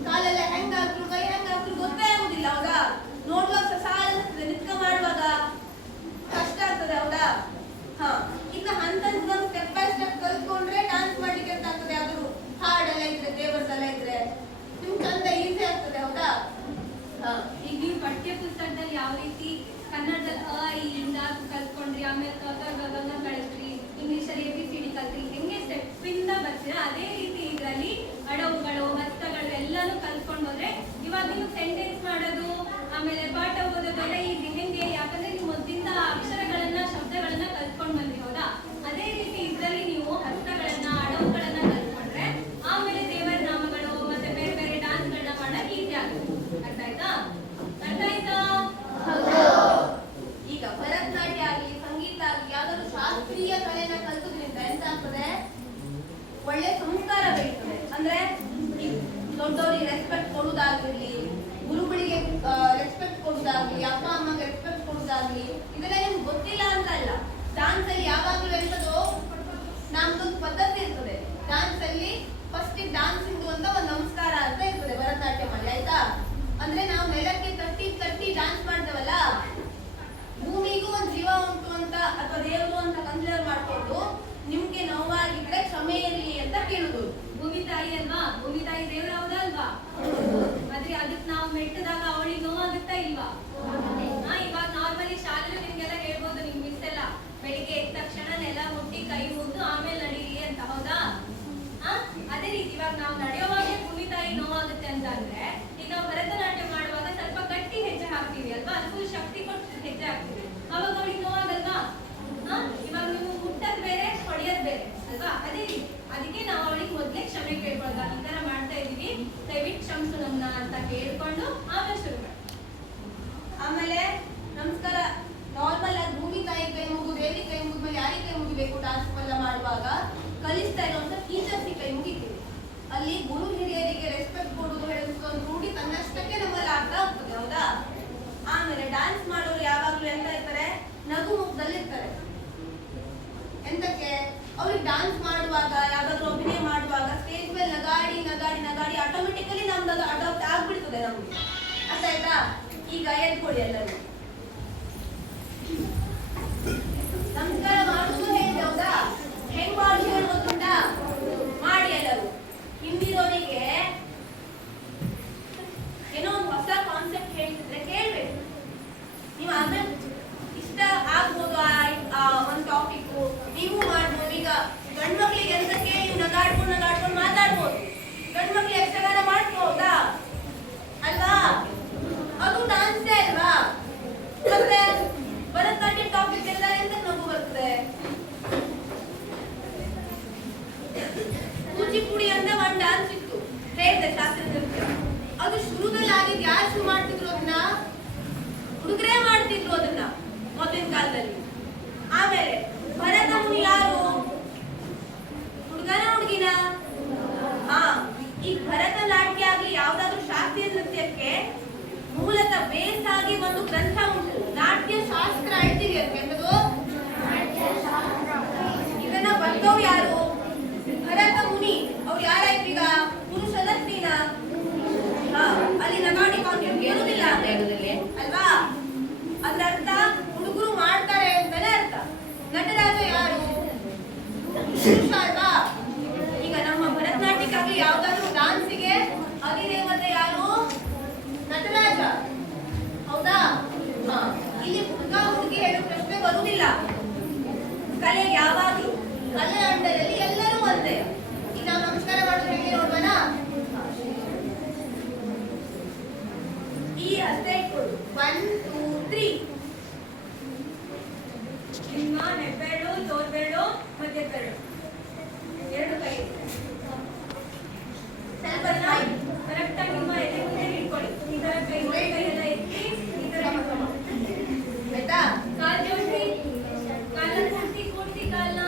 ಕಾಲೆಲ್ಲ ಹೆಂಗಾದ್ರು ಕೈ ಹೆಂಗಾದ್ರು ಗೊತ್ತೇ ಆಗುದಿಲ್ಲ ಹೌದಾ? ನೋಡುವಾಗ ಸಾಲ ನಿತ್ಕ ಮಾಡುವಾಗ ಕಷ್ಟ ಆಗ್ತದೆ ಹೌದಾ? ಇನ್ನು ಹಂತ ಸ್ಟೆಪ್ ಬೈ ಸ್ಟೆಪ್ ಕಲ್ತ್ಕೊಂಡ್ರೆ ಡಾನ್ಸ್ ಮಾಡ್ಲಿಕ್ಕೆ ಅಂತ ಆಗ್ತದೆ. ಯಾವ್ದಾದ್ರು ಹಾಡೆಲ್ಲ ಇದ್ರೆ ದೇವರದೆಲ್ಲ ಇದ್ರೆ ನಿಮ್ ಚಂದ ಈಸಿ ಆಗ್ತದೆ ಹೌದಾ? ಈಗ ನೀವು ಪಠ್ಯ ಪುಸ್ತಕದಲ್ಲಿ ಯಾವ ರೀತಿ ಕನ್ನಡದಲ್ಲಿ ಅ ಇ ಇಂದ ಕಲ್ತ್ಕೊಂಡ್ರಿ, ಆಮೇಲೆ ಕಳಿಸ್ರಿ, ಇಂಗ್ಲಿಷಲ್ಲಿ ABCD ಕಲ್ತ್ರಿ, ಹೆಂಗೆ ಸ್ಟೆಪ್ ಇಂದ ಬರ್ತೀರಾ ಅದೇ ರೀತಿ ಇದರಲ್ಲಿ ಅಡವುಗಳು ಹಸ್ತಗಳು ಎಲ್ಲಾನು ಕಲ್ತ್ಕೊಂಡು ಹೋದ್ರೆ ಇವಾಗ ನೀವು ಸೆಂಟೆನ್ಸ್ ಮಾಡೋದು ಆಮೇಲೆ ಪಾಠ ಓದೋದೆಲ್ಲ ಈಸಿ. ಹೆಂಗೆ? ಯಾಕಂದ್ರೆ ನೀವು ಮೊದಲಿಂದ ಅಕ್ಷರಗಳನ್ನ ಶಬ್ದಗಳನ್ನ ಕಲ್ತ್ಕೊಂಡು ಬಂದ್ರಿ ಹೌದಾ? ಅದೇ ರೀತಿ ಇದರಲ್ಲಿ ನೀವು ಹಸ್ತಗಳನ್ನ ಅಡವುಗಳನ್ನ ಕಲ್ತ್ಕೊಂಡ್ರೆ ಆಮೇಲೆ ದೇವರ ನಾಮಗಳು ಮತ್ತೆ ಬೇರೆ ಬೇರೆ ಡಾನ್ಸ್ಗಳನ್ನ ಮಾಡಕ್ ಈಸಿ ಆಗುತ್ತೆ. ಅರ್ಥ ಆಯ್ತಾ? ಈಗ ಭರತನಾಟ್ಯ ಆಗಲಿ ಸಂಗೀತ ಆಗಲಿ ಯಾವ್ದಾದ್ರು ಶಾಸ್ತ್ರೀಯ ಕಲೆನ ಕಲ್ತೋದ್ರಿಂದ ಎಂತ ಆಗ್ತದೆ? ಒಳ್ಳೆ ಸಂಸ್ಕಾರ ಬೆಳೀತದೆ. ಅಂದ್ರೆ ದೊಡ್ಡವರಿಗೆ ರೆಸ್ಪೆಕ್ಟ್ ಕೊಡುವುದಾಗಿರ್ಲಿ, ಗುರುಗಳಿಗೆ ರೆಸ್ಪೆಕ್ಟ್ ಕೊಡುವುದಾಗ್ಲಿ, ಅಪ್ಪ ಅಮ್ಮಗೆ ರೆಸ್ಪೆಕ್ಟ್ ಕೊಡುವುದಾಗ್ಲಿ, ಇದೆಲ್ಲ ನಿಮ್ಗೆ ಗೊತ್ತಿಲ್ಲ ಅಂತ ಅಲ್ಲ. ಡಾನ್ಸ್ ಅಲ್ಲಿ ಯಾವಾಗ್ಲೂ ಎಂತದೋ ನಮ್ದೊಂದು ಪದ್ಧತಿ ಇರ್ತದೆ. ಡಾನ್ಸ್ ಅಲ್ಲಿ ಫಸ್ಟ್ ಡಾನ್ಸ್ ಇಂದು ಅಂತ ಒಂದು ನಮಸ್ಕಾರ ಅಂತ ಇರ್ತದೆ ಭರತನಾಟ್ಯಮಲ್ಲಿ ಆಯ್ತಾ? ಅಂದ್ರೆ ನಾವು ನೆಲಕ್ಕೆ ತಟ್ಟಿ ಡಾನ್ಸ್ ಮಾಡ್ತೇವಲ್ಲ, ಭೂಮಿಗೂ ಒಂದು ಜೀವ ಉಂಟು ಅಂತ ಅಥವಾ ದೇವರು ಅಂತ ಕನ್ಸಿಡರ್ ಮಾಡ್ಕೊಂಡು ನಿಮ್ಗೆ ನೋವಾಗಿದ್ರೆ ಕ್ಷಮೆ ಇರಲಿ ಅಂತ ಕೇಳುದು. ಭೂಮಿ ತಾಯಿ ಅಲ್ವಾ? ಭೂಮಿ ತಾಯಿ ದೇವ್ರ ಹೌದಾ ಅಲ್ವಾ? ಆದ್ರೆ ಅದಕ್ಕೆ ನಾವು ಮೆಟ್ಟದಾಗ ಅವಳಿಗೆ ನೋವಾಗುತ್ತಾ ಇಲ್ವಾ? ಇವಾಗ ನಾರ್ಮಲಿ ಶಾಲೆಯಲ್ಲಿ ನಿಮ್ಗೆಲ್ಲ ಹೇಳ್ಬೋದು, ನಿಮ್ ಮಿಸ್ ಎಲ್ಲ ಬೆಳಿಗ್ಗೆ ಎದ್ದ ತಕ್ಷಣ ನೆಲ ಮುಟ್ಟಿ ಕೈ ಮುಗ್ದು ಆಮೇಲೆ ನಡೀರಿ ಅಂತ ಹೌದಾ? ಅದೇ ರೀತಿ ಇವಾಗ ನಾವು ನಡೆಯುವಾಗ ಭೂಮಿ ತಾಯಿ ನೋವಾಗುತ್ತೆ ಅಂತ ಅಂದ್ರೆ ಈಗ ನಾವು ಭರತನಾಟ್ಯ ಮಾಡುವಾಗ ಸ್ವಲ್ಪ ಗಟ್ಟಿ ಹೆಜ್ಜೆ ಹಾಕ್ತೀವಿ ಅಲ್ವಾ? ಅದು ಫುಲ್ ಶಕ್ತಿ ಕೊಟ್ಟು ಹೆಜ್ಜೆ ಹಾಕ್ತೀವಿ, ಅವಾಗ ಅವಳಿಗೆ ನೋವಾಗಲ್ವಾ? ಇವಾಗ ನೀವು ಮುಟ್ಟದ್ ಬೇರೆ ಹೊಡೆಯೋದ್ ಬೇರೆ ಅಲ್ವಾ? ಅದೇ ರೀತಿ ಅದಕ್ಕೆ ನಾವು ಅವಳಿಗೆ ಮೊದ್ಲೇ ಕ್ಷಮೆ ಕೇಳ್ಕೊಳ್ದ ಈ ತರ ಮಾಡ್ತಾ ಇದೀವಿ, ದಯವಿಟ್ಟು ಕ್ಷಮಿಸು ನಮ್ನ ಅಂತ ಕೇಳ್ಕೊಂಡು ಆಮೇಲೆ ಶುರು ಮಾಡಿ. ಆಮೇಲೆ ನಮಸ್ಕಾರ ನಾರ್ಮಲ್ ಆಗಿ ಭೂಮಿ ತಾಯಿ ಕೈ ಮುಗಿದು ದೇವಿ ಕೈ ಮುಗಿದ್ಮೇಲೆ ಯಾರಿಗೆ ಕೈ ಮುಗಿಬೇಕು ಡಾನ್ಸ್ ಎಲ್ಲ ಮಾಡುವಾಗ ಕಲಿಸ್ತಾ ಇರುವಂತ ಟೀಚರ್ಸ್ ಕೈ ಮುಗಿತೀವಿ. ಅಲ್ಲಿ ಗುರು ಹಿರಿಯರಿಗೆ ರೆಸ್ಪೆಕ್ಟ್ ಕೊಡುವುದು ಹೇಳೋದು ರೂಢಿ ತನ್ನಷ್ಟಕ್ಕೆ ನಮ್ಮಲ್ಲಿ ಆಗ್ತಾ ಹೋಗ್ತದೆ ಹೌದಾ? ಆಮೇಲೆ ಡಾನ್ಸ್ ಮಾಡೋರು ಯಾವಾಗ್ಲೂ ಎಂತ ಇರ್ತಾರೆ? ನಗು ಮುಖದಲ್ಲಿರ್ತಾರೆ. ಎಂತಕ್ಕೆ? ಅವ್ರಿಗೆ ಡಾನ್ಸ್ ಮಾಡುವಾಗ ಯಾವ್ದಾದ್ರು ಅಭಿನಯ ಮಾಡುವಾಗ ಸ್ಟೇಜ್ ಮೇಲೆ ನಗಾಡಿ ಆಟೋಮೆಟಿಕಲಿ ನಮ್ದು ಅದು ಅಡಾಪ್ಟ್ ಆಗ್ಬಿಡ್ತದೆ ನಮ್ಗೆ. ಅರ್ಥ ಆಯ್ತಾ? ಈಗ ಎದ್ಕೊಡಿ ಎಲ್ಲರೂ. ನಮಸ್ಕಾರ ಮಾಡುದು ಹೇಳಿದೆ ಹೌದಾ? ಹೆಂಗ್ ಮಾಡಿ ಹೇಳ್ಬೋದುಂಟ? ಮಾಡಿ ಎಲ್ಲರೂ. ಹಿಂದಿರೋರಿಗೆ ಏನೋ ಒಂದು ಹೊಸ ಕಾನ್ಸೆಪ್ಟ್ ಹೇಳ್ತಿದ್ರೆ ಕೇಳ್ಬೇಕು ನೀವು. ಆಮೇಲೆ ಇಷ್ಟ ಆಗ್ಬೋದು ಒಂದು ಟಾಪಿಕ್ ನೀವು ಮಾಡ್ಬೋದು. ಈಗ ಗಂಡು ಮಕ್ಳಿಗೆ ಎಂತಕ್ಕೆ ನೀವು ನಗಾಡ್ಕೊಂಡು ಮಾತಾಡ್ಬೋದು, ಗಂಡು ಮಕ್ಳಿಗೆ ಯಕ್ಷಗಾನ ಮಾಡ್ಬೋದಾ ಅಲ್ವಾ? ಅದು ಡಾನ್ಸೇ ಅಲ್ವಾ? ಒಂದು ಡಾನ್ಸ್ ಇತ್ತು, ಹೇಳಿದೆ ಶಾಸ್ತ್ರೀಯ ನೃತ್ಯ. ಅದು ಶುರುದಲ್ಲಿ ಆಗಿದ್ದು ಯಾರು ಶುರು ಮಾಡ್ತಿದ್ರು ಅದನ್ನ? ಹುಡುಗರೇ ಮಾಡ್ತಿದ್ರು ಅದನ್ನ ಮೊದಲಿನ ಕಾಲದಲ್ಲಿ. ಆಮೇಲೆ ಭರತ ಮುನಿ ಯಾರು? ಹುಡುಗನ ಹುಡುಗಿನ? ಹಾ. ಈ ಭರತನಾಟ್ಯ ಆಗ್ಲಿ ಯಾವ್ದಾದ್ರು ಶಾಸ್ತ್ರೀಯ ನೃತ್ಯಕ್ಕೆ ಮೂಲತಃ ಬೇಸ್ ಆಗಿ ಒಂದು ಗ್ರಂಥ ಉಂಟು, ನಾಟ್ಯ ಶಾಸ್ತ್ರ ಹೇಳ್ತೀವಿ ಅದಕ್ಕೆ. ಎಂತದು? ಇದನ್ನ ಬಂದವ್ ಯಾರು? ಭರತ ಮುನಿ. ಅವ್ರು ಯಾರಾಯ್ತು ಈಗ? ಪುರುಷನ ಸ್ತ್ರೀನ? ಅಲ್ಲಿ ನಗಾಡಿ ಕಾನ್ಸೆಪ್ಟ್ ಇರುವುದಿಲ್ಲ ಅಲ್ವಾ? ಅದ್ರ ಅರ್ಥ ಹುಡುಗರು ಮಾಡ್ತಾರೆ ಅಂತಾನೆ ಅರ್ಥ. ನಟರಾಜ ಯಾರು? ಪುರುಷ ಅಲ್ವಾ? ಈಗ ನಮ್ಮ ಭರತನಾಟ್ಯಕ್ಕಾಗ್ಲಿ ಯಾವ್ದಾದ್ರು ಡಾನ್ಸಿಗೆ ಅಧಿದೇವತೆ ಯಾರು? ನಟರಾಜ. ಹೌದಾ? ಇಲ್ಲಿ ಹುಡುಗ ಹುಡುಗಿ ಹೇಳೋ ಪ್ರಶ್ನೆ ಬರುವುದಿಲ್ಲ. ಕಲೆಗೆ ಯಾವಾಗಲೂ ಕಲೆ ಅಂಡರಲ್ಲಿ ಎಲ್ಲರೂ ಒಂದೇ. ಈಗ ನಾವು ನಮಸ್ಕಾರ ಮಾಡೋದು ಹೇಗೆ ನೋಡ್ಬೋಣ? ಈ ಹಸ್ತ ಇಟ್ಕೊಳ್ಳು. 1 2 3. ನಿಮ್ಮ ಹೆಬ್ಬೆರಳು, ತೋರ್ಬೆರಳು, ಮಧ್ಯಬೆರಳು ಎರಡು ಕೈ ಸ್ವಲ್ಪ ಕರೆಕ್ಟ್ ಆಗಿ ನಿಮ್ಮ ಎದೆ ಮುಂದೆ ಇಟ್ಕೊಳ್ಳಿ. ಈ ತರ ಕೈ ಎಲ್ಲ ಎತ್ತಿ ಈ ತರ ಆಯ್ತಾ? ಕಾಲ್ ಜೋಡಿಸಿ, ಕಾಲನ್ನ ಕೂಡ್ಸಿ ಕಾಲ್ನ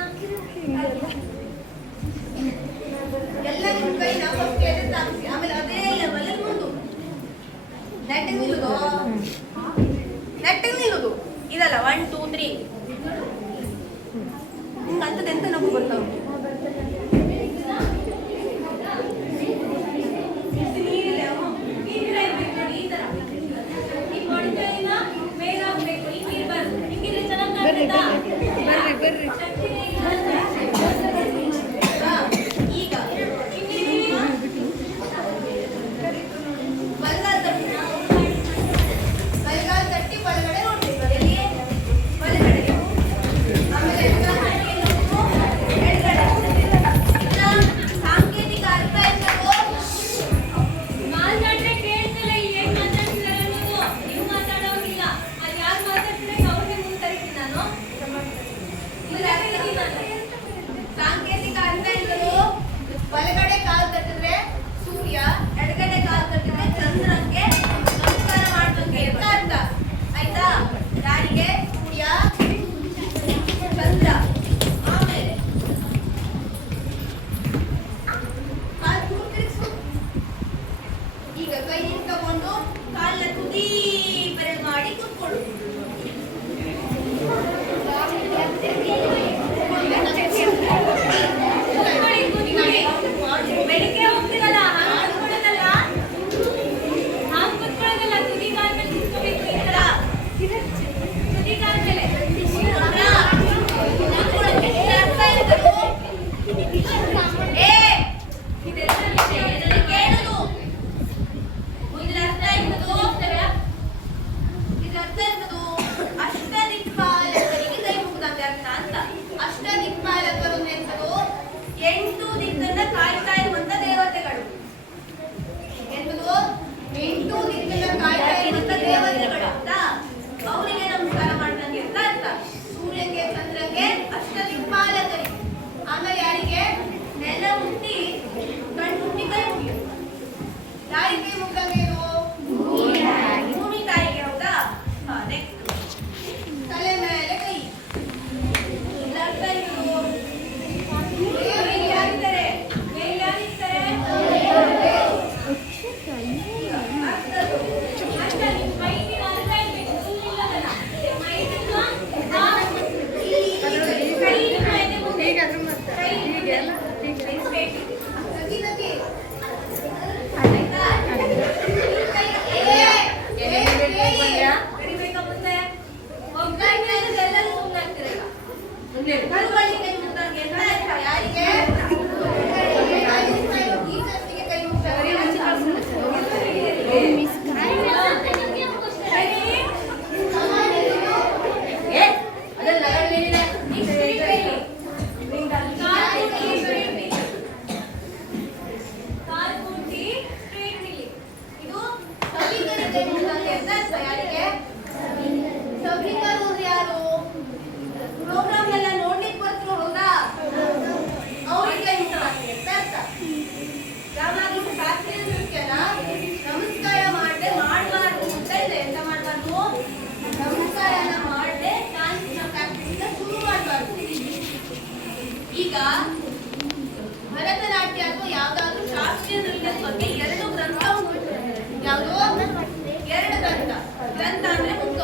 ಗ್ರಂಥ ಅಂದ್ರೆ ಬುಕ್.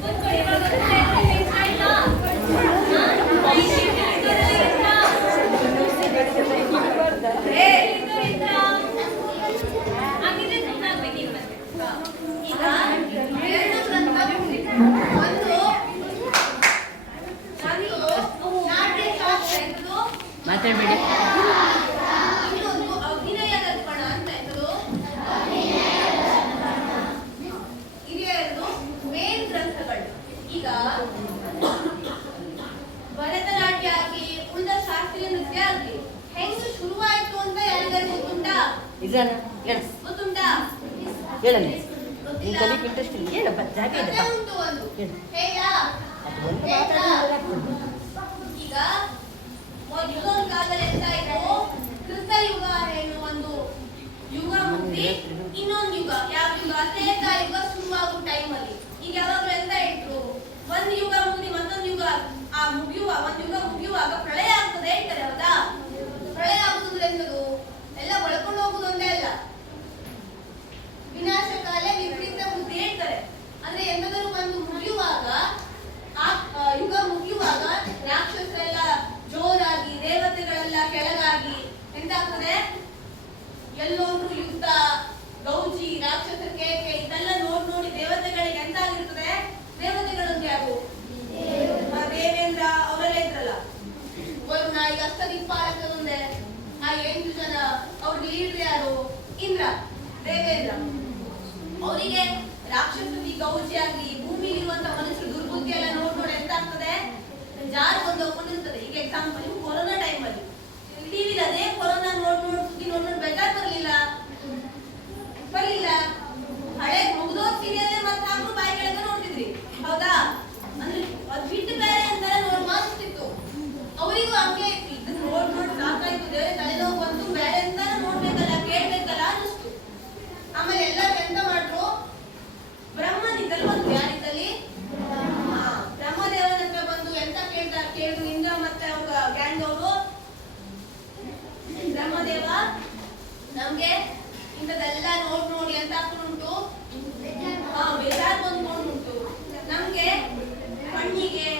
ಕೂತ್ಕೊಳ್ಳಿ, ಇವಾಗ ಒಂದು sentence ಆಯ್ತಾ? ಈ sheet ಇದ್ದೋರೆಲ್ಲ ಇದ್ರಾ? ಇದ್ದೋರು ಇದ್ರಾ? ಹಾಗಿದ್ರೆ ಸುಮ್ನಾಗ್ಬೇಕು ಈಗ ಮತ್ತೆ. ಈಗ ಎರಡು ಗ್ರಂಥ ಒಂದು ನಾಟ್ಯಶಾಸ್ತ್ರ ಎಂಬುದು, ಮಾತಾಡಬೇಡಿ. ಇನ್ನೊಂದು ಅಭಿನಯ ದರ್ಪಣ ಅಂತ ಎಂಬುದು. ಇವೆರಡು ಮೇನ್ ಗ್ರಂಥಗಳು. ಈಗ ಭರತನಾಟ್ಯ ಆಗಲಿ ಉಳಿದ ಶಾಸ್ತ್ರೀಯ ನೃತ್ಯ ಆಗಲಿ ಹೆಂಗ್ ಶುರುವಾಯ್ತು ಅಂತ ಯಾರಿಗಾರು ಗೊತ್ತುಂಟಾ? ನಿಜಾನ ಹೇಳು, ಗೊತ್ತುಂಟಾ? ಹೇಳಣ್ಣ. ನೀನ್ ಗೊತ್ತಿಲ್ಲ? ಕಲಿಕ್ ಇಂಟ್ರೆಸ್ಟ್ ಇಲ್ಲ, ಹೇಳಪ್ಪ, ಜಾಗ ಇದೆ ಕಥೆ ಉಂಟು ಒಂದು. ಹೇಳು. ಹೇಳಾ? ಒಂದು ಹೇಳ್ತಾ? ಮಾತಾಡಿದ್ರೆ ಈಗ ಮೊದಲೊಂದು ಕಾಲದಲ್ಲಿ ಎಂತ ಇತ್ತು, ಕೃತಯುಗ ಎನ್ನುವ ಒಂದು ಯುಗ ಮುಗ್ದಿ ಇನ್ನೊಂದು ಯುಗ, ಯಾವ ಯುಗ, ತ್ರೇತಾಯುಗ ಶುರುವಾಗುವ ಟೈಮಲ್ಲಿ. ಈಗ ಯಾವಾಗಲೂ ಎಂತ ಇಟ್ರು, ಒಂದು ಯುಗ ಮುಗ್ದಿ ಮತ್ತೊಂದು ಯುಗ ಒಂದು ಯುಗ ಮುಗಿಯುವಾಗ ಪ್ರಳಯ ಆಗ್ತದೆ ಹೇಳ್ತಾರೆ. ಹೌದಾ? ಪ್ರಳಯ ಆಗುತ್ತದೆ ಎಂಬುದು ಎಲ್ಲ ಒಳ್ಕೊಂಡು ಹೋಗುದು ಒಂದೇ ಅಲ್ಲ, ವಿನಾಶ ಕಾಲ ವಿಪರೀತ ಬುದ್ಧಿ ಹೇಳ್ತಾರೆ. ಅಂದ್ರೆ ಎಂತಾದರೂ ಒಂದು ಮುಗಿಯುವಾಗ, ಆ ಯುಗ ಮುಗಿಯುವಾಗ ರಾಕ್ಷಸರೆಲ್ಲ ಜೋರಾಗಿ, ದೇವತೆಗಳೆಲ್ಲ ಕೆಳಗಾಗಿ ಎಂತಾಗ್ತದೆ, ಎಲ್ಲೊಂದು ಯುದ್ಧ, ಗೌಜಿ, ರಾಕ್ಷಸರ ಕೇಕೆ ಇದೆಲ್ಲ ನೋಡಿ ದೇವತೆಗಳಿಗೆ ಎಂತ ಆಗಿರ್ತದೆ, ದೇವತೆಗಳೊಂದು ಯಾರು, ದೇವೇಂದ್ರ ಅವರೆಲ್ಲ ಇದ್ರಲ್ಲ, ವರುಣ, ಈಗ ಅಷ್ಟದಿಕ್ಪಾಲಕರೊಂದೇ, ಆ 8 ಜನ ಅವ್ರ ಲೀಡರ್ ಯಾರು, ಇಂದ್ರ, ದೇವೇಂದ್ರ. ಅವರಿಗೆ ರಾಕ್ಷಸರಿ, ಗೌಜಿ ಆಗ್ಲಿ, ಭೂಮಿಲಿರುವಂತ ಮನುಷ್ಯರು ದುರ್ಬುದ್ಧಿ ಎಲ್ಲ ನೋಡಿ ಎಂತ ಆಗ್ತದೆ, ಜಾರ್ ಒಂದು ಒಪ್ಕೊಂಡಿರ್ತದೆ. ಈಗ ಎಕ್ಸಾಂಪಲ್ ಕೊರೋನಾ ಟೈಮಲ್ಲಿ ಟಿವಿಲಿ ಅದೇ ಕೊರೋನಾ ಸುದ್ದಿ ನೋಡ್ ಬೇಜಾರ್ ಬರ್ಲಿಲ್ಲ. ಹಳೆ ಮುಗ್ದೋ ಸೀರಿಯಲ್ ಮತ್ತೆ ಹಾಕು ಬಾಯಿ ಕೆಳಗೆ ನೋಡ್ತಿದ್ರಿ. ಹೌದಾ? ಅಂದ್ರೆ ಅದ್ ಬಿಟ್ಟು ಬೇರೆ ಅಂತಾರ ನೋಡ್ ಮಾಸ್ತಿತ್ತು. ಅವರಿಗೂ ಹಂಗೆ ಇದನ್ನ ನೋಡ್ ಸಾಕಾಯ್ತು, ದೇವರೇ ತಲೆನೋವು ಬಂತು, ಬೇರೆ ಅಂತ ನೋಡ್ಬೇಕಲ್ಲ, ಕೇಳ್ಬೇಕಲ್ಲ ಅನಿಸ್ತು. ಆಮೇಲೆ ಎಲ್ಲರೂ ಎಂತ ಮಾಡ್ರು, ಬ್ರಹ್ಮನಿದ್ದಲ್ಲಿ ಬಂದು, ಯಾರಿದ್ದಲ್ಲಿ, ಬ್ರಹ್ಮದೇವನ ಹತ್ರ ಬಂದು ಎಂತ ಕೇಳಿದ್ರು ಇಂದ್ರ ಮತ್ತೆ ಅವ್ರ ಗ್ಯಾಂಗ್ ಅವರು, ಬ್ರಹ್ಮದೇವ ನಮ್ಗೆ ಇಂಥದೆಲ್ಲ ನೋಡಿ ಎಂತ ಉಂಟು, ಬೇಜಾರ್ ಬಂದ್ಕೊಂಡುಂಟು, ನಮ್ಗೆ ಕಣ್ಣಿಗೆ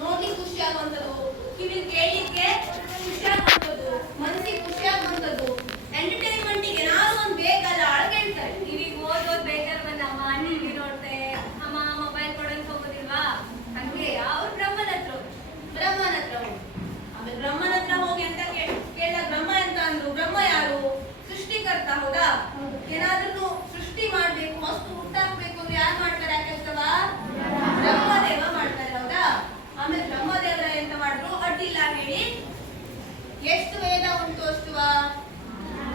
ನೋಡ್ಲಿಕ್ಕೆ ಖುಷಿ ಆಗುವಂಥದ್ದು, ಕಿವಿ ಕೇಳಲಿಕ್ಕೆ ಖುಷಿ ಆಗುವಂಥದ್ದು, ಮನಸ್ಸಿಗೆ ಖುಷಿ ಆಗುವಂಥದ್ದು, ಎಂಟರ್ಟೈನ್ಮೆಂಟಿಗೆ ನಾವು ಒಂದು ಬೇಕಲ್ಲ ಆಳ್ ಕೇಳ್ತಾರೆ. ನೀವೀಗ ಓದೋದ್ ಬೇಕಾದ್ರೆ ಬಂದು ಅಮ್ಮ ಟಿವಿ ನೋಡ್ತೆ, ಅಮ್ಮ ಮೊಬೈಲ್ ಕೊಡಂತ ಹೋಗೋದಿಲ್ವಾ? ಹಂಗೆ ಅವ್ರು ಬ್ರಹ್ಮನ ಹತ್ರ ಆಮೇಲೆ ಬ್ರಹ್ಮನ ಹತ್ರ ಹೋಗಿ ಅಂತ ಕೇಳ, ಬ್ರಹ್ಮ ಎಂತ ಅಂದ್ರು, ಬ್ರಹ್ಮ ಯಾರು, ಸೃಷ್ಟಿಕರ್ತ. ಹೌದಾ? ಏನಾದ್ರೂ ಸೃಷ್ಟಿ ಮಾಡ್ಬೇಕು, ವಸ್ತು ಹುಟ್ಟಾಕ್ಬೇಕು ಅಂದ್ರೆ ಯಾರು ಮಾಡ್ತಾರೆ ಆ ಕೆಲಸವ, ಬ್ರಹ್ಮದೇವ ಮಾಡ್ತಾರೆ. ಹೌದಾ? ಆಮೇಲೆ ಬ್ರಹ್ಮದೇವರ ಎಂತ ಮಾಡಿದ್ರು, ಅಡ್ಡಿಲ್ಲ ಹೇಳಿ ಎಷ್ಟು ವೇದ ಉಂಟು ಅಷ್ಟುವ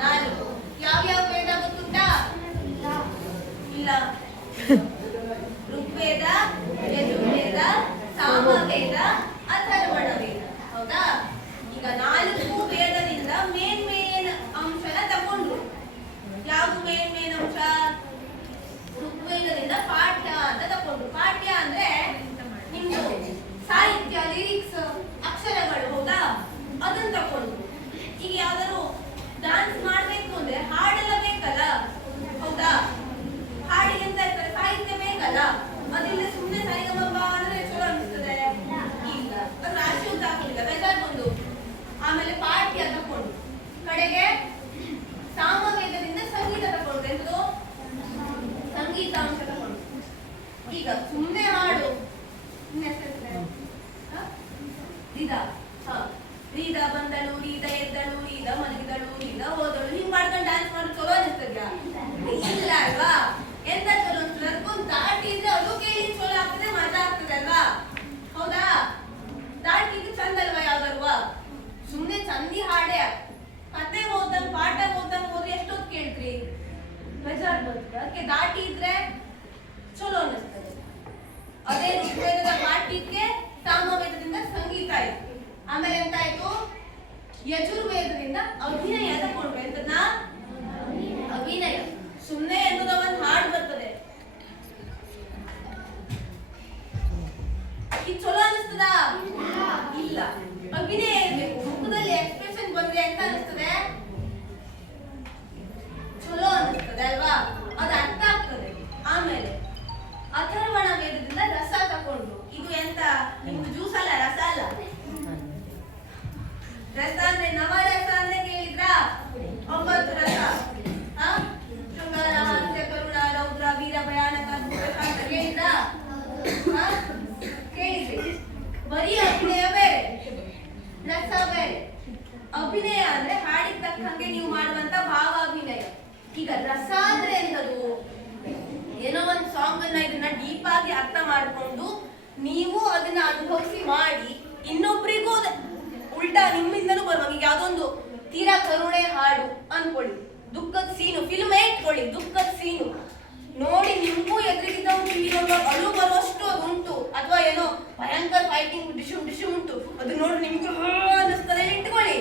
4. ಯಾವ್ಯಾವ ವೇದ ಗೊತ್ತುಂಟಾ? ಇಲ್ಲ. ಋಗ್ವೇದ, ಯಜುರ್ವೇದ, ಸಾಮವೇದ, ಅಥರ್ವಣ ವೇದ. ಹೌದಾ? ಈಗ 4 ವೇದದಿಂದ ಮೇನ್ ಅಂಶನ ತಗೊಂಡ್ರು. ಯಾವ್ದು ಮೇನ್ ಅಂಶ? ಋಗ್ವೇದದಿಂದ ಪಾಠ್ಯ ಅಂತ ತಗೊಂಡ್ರು. ಪಾಠ್ಯ ಅಂದ್ರೆ ನಿಮ್ದು ಸಾಹಿತ್ಯ, ಲಿರಿಕ್ಸ್, ಅಕ್ಷರಗಳು. ಹೌದಾ? ಅದನ್ನ ತಗೊಂಡ್ರು. ಈಗ ಯಾವ್ದಾದ್ರು ಡಾನ್ಸ್ ಮಾಡ್ಬೇಕು ಅಂದ್ರೆ ಹಾಡೆಲ್ಲ ಬೇಕಲ್ಲ. ಹೌದಾ? ಹಾಡಿಗೆ ಎಂತ ಇರ್ತಾರೆ, ಸಾಹಿತ್ಯ ಬೇಕಲ್ಲ. ಅದಿಲ್ಲ ಸುಮ್ಮನೆ ಸರಿಗಮಪ ಅಂದ್ರೆ ಚಲೋ ಅನಿಸ್ತದೆ ಇಲ್ಲ, ಅದು ರಾಶಿ ಉದ್ದ ಹಾಕಲಿಲ್ಲ, ಬೇಜಾರ್ ಬಂದು. ಆಮೇಲೆ ಪಾಠ್ಯ ತಗೊಂಡು, ಕಡೆಗೆ ಸಾಮವೇದದಿಂದ ಸಂಗೀತ ತಗೊಂಡು, ಎಂತದು ಸಂಗೀತಾಂಶ ತಗೊಂಡು. ಈಗ ಸುಮ್ಮನೆ ಹಾಡು ರೀದ ಬಂದಳು, ರೀದ ಎದ್ದಳು, ರೀದ ಮಲಗಿದಳು, ರೀದ ಹೋದಳು, ಹಿಂಗ್ ಮಾಡ್ಕೊಂಡು ಡ್ಯಾನ್ಸ್ ಮಾಡೋದು ಚಲೋ ಅನಿಸ್ತದ್ಯಾ? ಇಲ್ಲ ಅಲ್ವಾ? ಎಂತ ಚಲೋ ಅನ್ಸ್ತದೆ, ಅದಕ್ಕೊಂದು ದಾಟಿ ಇದ್ರೆ ಅದು ಕೇಳಿ ಚಲೋ ಆಗ್ತದೆ, ಮಜಾ ಆಗ್ತದೆ ಅಲ್ವಾ? ಹೌದಾ? ದಾಟಿ ಇದು ಚಂದ ಅಲ್ವಾ ಯಾವ್ದಲ್ವಾ? ಸುಮ್ನೆ ಚಂದಿ ಹಾಡೇ ಕತೆ ಓದಂಗ್ ಪಾಠ ಓದಂಗ್ ಹೋದ್ರೆ ಎಷ್ಟೊತ್ತು ಕೇಳ್ತ್ರಿ, ಬೇಜಾರ್ ಬರ್ತದೆ. ಅದಕ್ಕೆ ದಾಟಿ ಇದ್ರೆ ಚಲೋ ಅನಿಸ್ತದೆ. ಅದೇ ಋಗ್ವೇದದ ಪಾಠ್ಯಕ್ಕೆ ಸಾಮವೇದದಿಂದ ಸಂಗೀತ ಆಯ್ತು. ಆಮೇಲೆ ಎಂತ ಆಯ್ತು, ಯಜುರ್ವೇದದಿಂದ ಅಭಿನಯ ತಗೊಂಡ್ರು. ಎಂತದ್ನ? ಅಭಿನಯ. ಸುಮ್ಮನೆ ಎನ್ನುವುದ ಒಂದು ಹಾಡು ಬರ್ತದೆ, ಇದು ಚಲೋ ಅನಿಸ್ತದ? ಇಲ್ಲ. ಅಭಿನಯ ಇರ್ಬೇಕು, ಮುಖದಲ್ಲಿ ಸರಿಯಾಗಿ ಅರ್ಥ ಮಾಡಿಕೊಂಡು ನೀವು ಅದನ್ನ ಅನುಭವಿಸಿ ಮಾಡಿ ಇನ್ನೊಬ್ರಿಗೂ ಉಲ್ಟಾ ನಿಮ್ಮಿಂದಲೂ ಬರುವಾಗ ಈಗ ಯಾವ್ದೊಂದು ತೀರಾ ಕರುಣೆ ಹಾಡು ಅನ್ಕೊಳ್ಳಿ, ದುಃಖದ ಸೀನು, ಫಿಲ್ಮೇ ಇಟ್ಕೊಳ್ಳಿ, ದುಃಖದ ಸೀನು ನೋಡಿ ನಿಮ್ಗೂ ಎದುರಿಗಿದ್ದವ್ರು ಅಳು ಬರುವಷ್ಟು ಅದು ಉಂಟು, ಅಥವಾ ಏನೋ ಭಯಂಕರ ಫೈಟಿಂಗ್ ಡಿಶು ಉಂಟು, ಅದು ನೋಡಿ ನಿಮ್ಗೆ ಅನ್ನಿಸ್ತದೆ ಇಟ್ಕೊಳ್ಳಿ.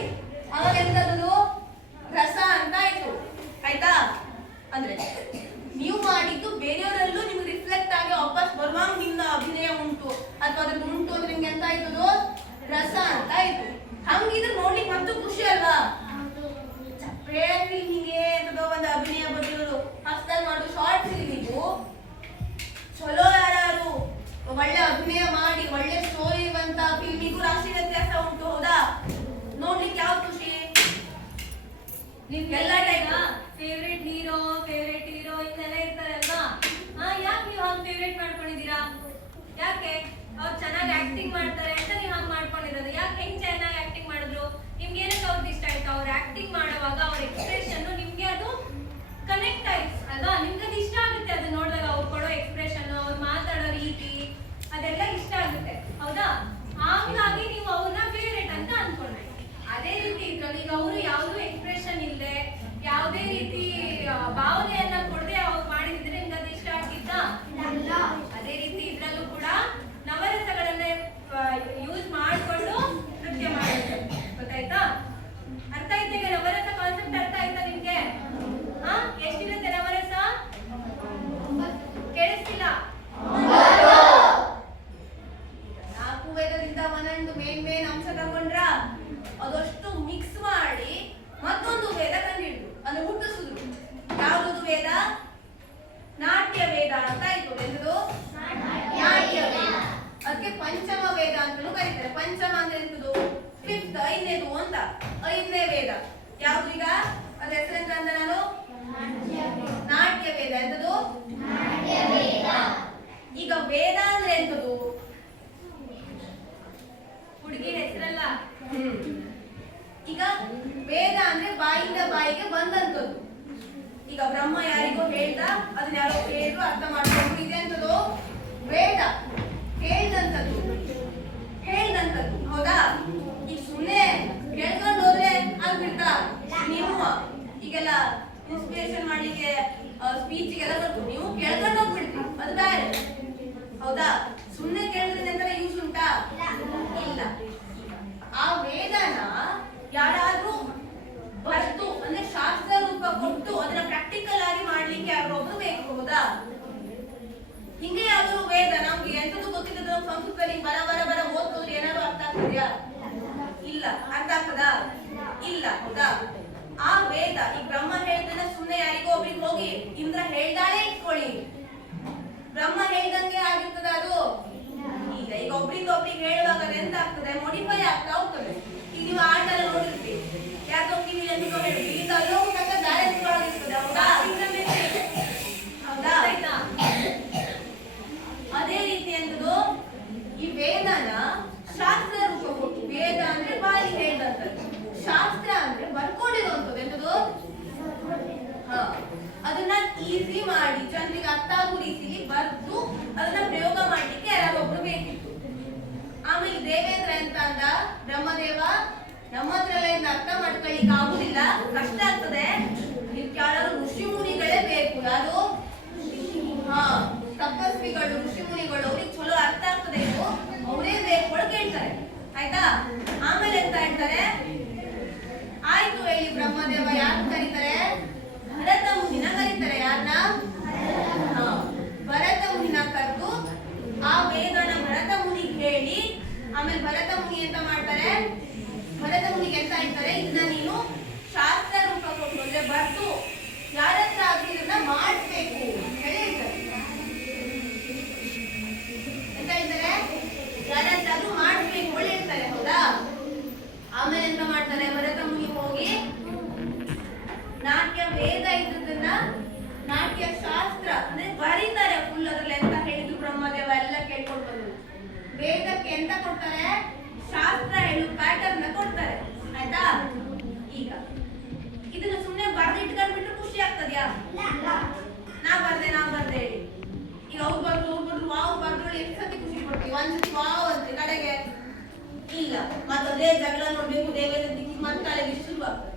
ಆವಾಗ ಎಂತದ್ದು ರಸ ಅಂತ ಆಯ್ತು. ಆಯ್ತಾ? ಅಂದ್ರೆ ನೀವು ಮಾಡಿದ್ದು ಬೇರೆಯವರಲ್ಲೂ ನಿಮ್ಗೆ ರಿಫ್ಲೆಕ್ಟ್ ಆಗಿ ವಾಪಸ್ ಬರುವಾಗ ನಿಮ್ನ ಅಭಿನಯ ಉಂಟು ಅಥವಾ ಅದ್ರದ್ದು ಉಂಟು ಅಂದ್ರೆ ನಿಮ್ಗೆ ಎಂತ ಆಯ್ತದು ರಸ ಅಂತ ಆಯ್ತು. ಹಂಗಿದ್ರೆ ನೋಡ್ಲಿಕ್ಕೆ ಮತ್ತು ಖುಷಿ ಅಲ್ವಾ? ಚಪ್ಪೆ ಫಿಲ್ಮಿಗೆ ಅಥವಾ ಒಂದು ಅಭಿನಯ ಬರೆಯೋರು ಹೊಸದಾಗಿ ಮಾಡುದು ಶಾರ್ಟ್ ಫಿಲ್ಮಿಗೂ ಚಲೋ ಯಾರು ಒಳ್ಳೆ ಅಭಿನಯ ಮಾಡಿ ಒಳ್ಳೆ ಸ್ಟೋರಿ ಇರುವಂತ ಫಿಲ್ಮಿಗೂ ರಾಶಿ ವ್ಯತ್ಯಾಸ ಉಂಟು. ಹೌದಾ? ನೋಡ್ಲಿಕ್ಕೆ ಯಾವ ಖುಷಿ? ಎಲ್ಲ ಟೈಮ್ ಫೇವ್ರೆಟ್ ಹೀರೋ ಇಂತೆಲ್ಲ ಇರ್ತಾರಲ್ವಾ, ಯಾಕೆ ನೀವು ಹಂಗ್ ಫೇವ್ರೆಟ್ ಮಾಡ್ಕೊಂಡಿದ್ದೀರಾ? ಯಾಕೆ ಅವ್ರು ಚೆನ್ನಾಗಿ ಆಕ್ಟಿಂಗ್ ಮಾಡ್ತಾರೆ ಅಂತ ನೀವು ಹಂಗ್ ಮಾಡ್ಕೊಂಡಿರೋದು? ಯಾಕೆ ಹೆಂಗ್ ಚೆನ್ನಾಗಿ ಆಕ್ಟಿಂಗ್ ಮಾಡಿದ್ರು? ನಿಮ್ಗೆ ಏನಕ್ಕೆ ಅವ್ರದ್ದು ಇಷ್ಟ ಆಯ್ತು? ಅವ್ರು ಆಕ್ಟಿಂಗ್ ಮಾಡುವಾಗ ಅವ್ರ ಎಕ್ಸ್ಪ್ರೆಷನ್ ನಿಮ್ಗೆ ಅದು ಕನೆಕ್ಟ್ ಆಯ್ತು ಅಲ್ವಾ? ನಿಮ್ಗೆ ಅದು ಇಷ್ಟ ಆಗುತ್ತೆ. ಅದು ನೋಡಿದಾಗ ಅವ್ರು ಕೊಡೋ ಎಕ್ಸ್ಪ್ರೆಷನ್, ಅವ್ರು ಮಾತಾಡೋ ರೀತಿ ಅದೆಲ್ಲ ಇಷ್ಟ ಆಗುತ್ತೆ. ಹೌದಾ? ಹಾಗಾಗಿ ನೀವು ಅವ್ರನ್ನ ಫೇವ್ರೆಟ್ ಅಂತ ಅನ್ಕೊಂಡ್ರಿ. ಅದೇ ರೀತಿ ಇದ್ರಲ್ಲಿ ಈಗ ಅವರು ಯಾವ್ದು ಎಕ್ಸ್ಪ್ರೆಷನ್ ಇಲ್ಲದೆ ಯಾವುದೇ ರೀತಿ ಭಾವನೆಯನ್ನ ಕೊಡದೆ ಅವ್ರು ಮಾಡಿದ್ರೆ ನಿಮ್ಗೆ ಅದು ಇಷ್ಟ ಆಗಿದ್ದ? ಅದೇ ರೀತಿ ಇದ್ರಲ್ಲೂ ಕೂಡ ನವರಸಗಳನ್ನೇ ಯೂಸ್ ಮಾಡಿಕೊಂಡು ನೃತ್ಯ ಮಾಡುತ್ತೆ. ಗೊತ್ತಾಯ್ತಾ? ಅರ್ಥ ಆಯ್ತಾ? ಈಗ ನವರಸ ಕಾನ್ಸೆಪ್ಟ್ ಅರ್ಥ ಆಯ್ತಾ ನಿಮ್ಗೆ? ಎಷ್ಟಿರುತ್ತೆ ನವರಸ? ಕೇಳಿಸ್ತಿಲ್ಲ? 4 ವೇದದಿಂದ ಒಂದೊಂದು ಮೇನ್ ಅಂಶ ತಗೊಂಡ್ರ ಅದಷ್ಟು ಮಿಕ್ಸ್ ಮಾಡಿ ಮತ್ತೊಂದು ವೇದ ಕಂಡಿಡ್ರು, ಅಂದ್ರೆ ಹುಟ್ಟಿಸಿದ್ರು. ಯಾವುದು ವೇದ? ನಾಟ್ಯ ವೇದ ಅಂತ ಆಯ್ತು. ಎಂತದು? ನಾಟ್ಯ ವೇದ. ಅದಕ್ಕೆ ಪಂಚಮ ವೇದ ಅಂತಲೂ ಕರೀತಾರೆ. ಪಂಚಮ ಅಂದ್ರೆ ಎಂತದು? 5th, 5ನೇದು ಅಂತ. 5ನೇ ವೇದ ಯಾವುದು? ಈಗ ಅದ್ರ ಹೆಸರೆಂತ ಅಂದ ನಾನು? ನಾಟ್ಯ ವೇದ. ಎಂತದು? ಈಗ ವೇದ ಅಂದ್ರೆ ಎಂತದು? ಹುಡುಗಿನ ಹೆಸರಲ್ಲ. ಈಗ ವೇದ ಅಂದ್ರೆ ಬಾಯಿಂದ ಬಾಯಿಗೆ ಬಂದಂತದ್ದು. ಈಗ ಬ್ರಹ್ಮ ಯಾರಿಗೋ ಹೇಳ್ದ, ಅದನ್ನ ಯಾರೋ ಕೇಳಿದ್ರು ಅರ್ಥ ಮಾಡ್ಕೊಂಡು ಇದೆ ಅಂತದ್ದು ವೇದ. ಹೇಳ್ದಂತದ್ದು. ಹೌದಾ? ಈಗ ಸುಮ್ಮನೆ ಕೇಳ್ಕೊಂಡು ಹೋದ್ರೆ ಆಗ್ಬಿಡ್ತಾ? ನೀವು ಈಗೆಲ್ಲ ಇನ್ಸ್ಪಿರೇಷನ್ ಮಾಡ್ಲಿಕ್ಕೆ ಸ್ಪೀಚಿಗೆಲ್ಲ ಬರ್ತು, ನೀವು ಕೇಳ್ಕೊಂಡು ಹೋಗ್ಬಿಡ್ತೀವಿ, ಅದು ಬೇರೆ. ಹೌದಾ? ಸುಮ್ಮನೆ ಕೇಳಿದ್ರೆ ಎಂತರ ಯೂಸ್ ಉಂಟಾ? ಇಲ್ಲ. ಆ ವೇದನ ಯಾರಾದ್ರೂ ಬರ್ತು ಅಂದ್ರೆ ಶಾಸ್ತ್ರ ರೂಪ ಕೊಟ್ಟು ಅದನ್ನ ಪ್ರಾಕ್ಟಿಕಲ್ ಆಗಿ ಮಾಡ್ಲಿಕ್ಕೆ ಯಾರು ಒಬ್ರು ಬೇಕು. ಹೌದಾ? ಹಿಂಗೆ ಯಾವ್ದಾದ್ರು ವೇದ ನಮ್ಗೆ ಎಂತದ್ದು ಗೊತ್ತಿದ್ದು ಸಂಸ್ಕೃತದಲ್ಲಿ ಬರ ಓದ್ತೋದ್ರೆ ಏನಾದ್ರು ಅರ್ಥ ಆಗ್ತದ್ಯಾ? ಇಲ್ಲ. ಅರ್ಥ ಆಗ್ತದಾ? ಇಲ್ಲ. ಹೌದಾ? ಆ ವೇದ ಈಗ ಬ್ರಹ್ಮ ಹೇಳ್ತಾನೆ, ಸುಮ್ಮನೆ ಯಾರಿಗೋ ಒಬ್ರಿಗೆ ಹೋಗಿ ಇಂದ್ರ ಹೇಳ್ದಾಳೆ ಇಟ್ಕೊಳ್ಳಿ, ಬ್ರಹ್ಮ ಹೇಳ್ದಂಗೆ ಆಗಿರ್ತದ ಅದು? ಇಲ್ಲ. ಈಗ ಒಬ್ರಿಂದ ಒಬ್ರಿಗೆ ಹೇಳುವಾಗ ಎಂತ ಆಗ್ತದೆ? ಮಾಡಿಫೈ ಆಗ್ತಾ ಹೋಗ್ತದೆ. ಈಗ ನೀವು ಆಟೆಲ್ಲ ನೋಡಿರ್ತೀವಿ, ಯಾಕೋ ಕಿವಿ ಎಂತೋ ಹೇಳಿ ಇಲ್ಲಿಂದ ಅಲ್ಲೋ ತನಕ ದಾರಿ ಎತ್ಕೊಳ್ಳೋದಿರ್ತದೆ. ಹೌದಾ? ಹೌದಾ? ಅದೇ ರೀತಿ ಎಂತದು? ಈ ವೇದನ ಶಾಸ್ತ್ರ ರೂಪ ಕೊಟ್ಟು, ವೇದ ಅಂದ್ರೆ ಬಾಯಿ ಹೇಳ್ದಂತದ್ದು, ಶಾಸ್ತ್ರ ಅಂದ್ರೆ ಬರ್ಕೊಂಡಿರುವಂತದ್ದು. ಎಂತದು? ಅದನ್ನ ಈಸಿ ಮಾಡಿ ಜನರಿಗೆ ಅರ್ಥ ಆಗೋ ರೀತಿಲಿ ಬರ್ದು ಅದನ್ನ ಪ್ರಯೋಗ ಮಾಡ್ಲಿಕ್ಕೆ ಯಾರಾಗೊಬ್ರು ಬೇಕಿತ್ತು. ಆಮೇಲೆ ದೇವೇಂದ್ರ ಎಂತ ಅಂದ? ಬ್ರಹ್ಮದೇವ, ನಮ್ಮ ಹತ್ರ ಎಲ್ಲ ಅರ್ಥ ಮಾಡ್ಕೊಳ್ಳಿಕ್ಕೆ ಆಗುದಿಲ್ಲ, ಕಷ್ಟ ಆಗ್ತದೆ, ಇದಕ್ಕೆ ಯಾರು ಋಷಿ ಮುನಿಗಳೇ ಬೇಕು. ಯಾರು? ತಪಸ್ವಿಗಳು, ಋಷಿ ಮುನಿಗಳು, ಅವ್ರಿಗೆ ಚಲೋ ಅರ್ಥ ಆಗ್ತದೆ, ಇದು ಅವರೇ ಬೇಕು ಕೇಳ್ತಾರೆ. ಆಯ್ತಾ? ಆಮೇಲೆ ಎಂತ ಹೇಳ್ತಾರೆ? ಆಯ್ತು ಹೇಳಿ ಬ್ರಹ್ಮದೇವ ಯಾರು ಕರೀತಾರೆ? ಭರತ ಮುನಿನ ಕರೀತಾರೆ. ಯಾರನ್ನ? ಭರತ ಮುನಿನ ಕರೆದು ಆ ವೇದನ ಭರತ ಮುನಿಗೆ ಹೇಳಿ, ಆಮೇಲೆ ಭರತ ಮುನಿ ಎಂತ ಮಾಡ್ತಾರೆ? ಭರತ ಮುನಿಗೆ ಎಂತ ಹೇಳ್ತಾರೆ? ಇದನ್ನ ನೀನು ಶಾಸ್ತ್ರ ರೂಪ ಕೊಟ್ಟು ಅಂದ್ರೆ ಬರ್ದು ಯಾರತ್ರ ಆದ್ರೂ ಇದನ್ನ ಮಾಡಿಸ್ಬೇಕು ಹೇಳಿ ಹೇಳ್ತಾರೆ. ಎಂತ ಹೇಳ್ತಾರೆ? ಯಾರತ್ರಾದ್ರೂ ಮಾಡಿಸ್ಬೇಕು ಹೇಳ್ತಾರೆ. ಹೌದಾ? ಆಮೇಲೆ ಎಂತ ಒಂದ್ಸತಿ ವಾವ್ ಅಂತೆ ಕಡೆಗೆ ಇಲ್ಲ ಮತ್ತದೇ ಜಗಳ ನೋಡ್ಬೇಕು ದೇವರ ದಿಕ್ಕಿ ಮತ್ತೆ ಶುರುವಾಗ್ತದೆ.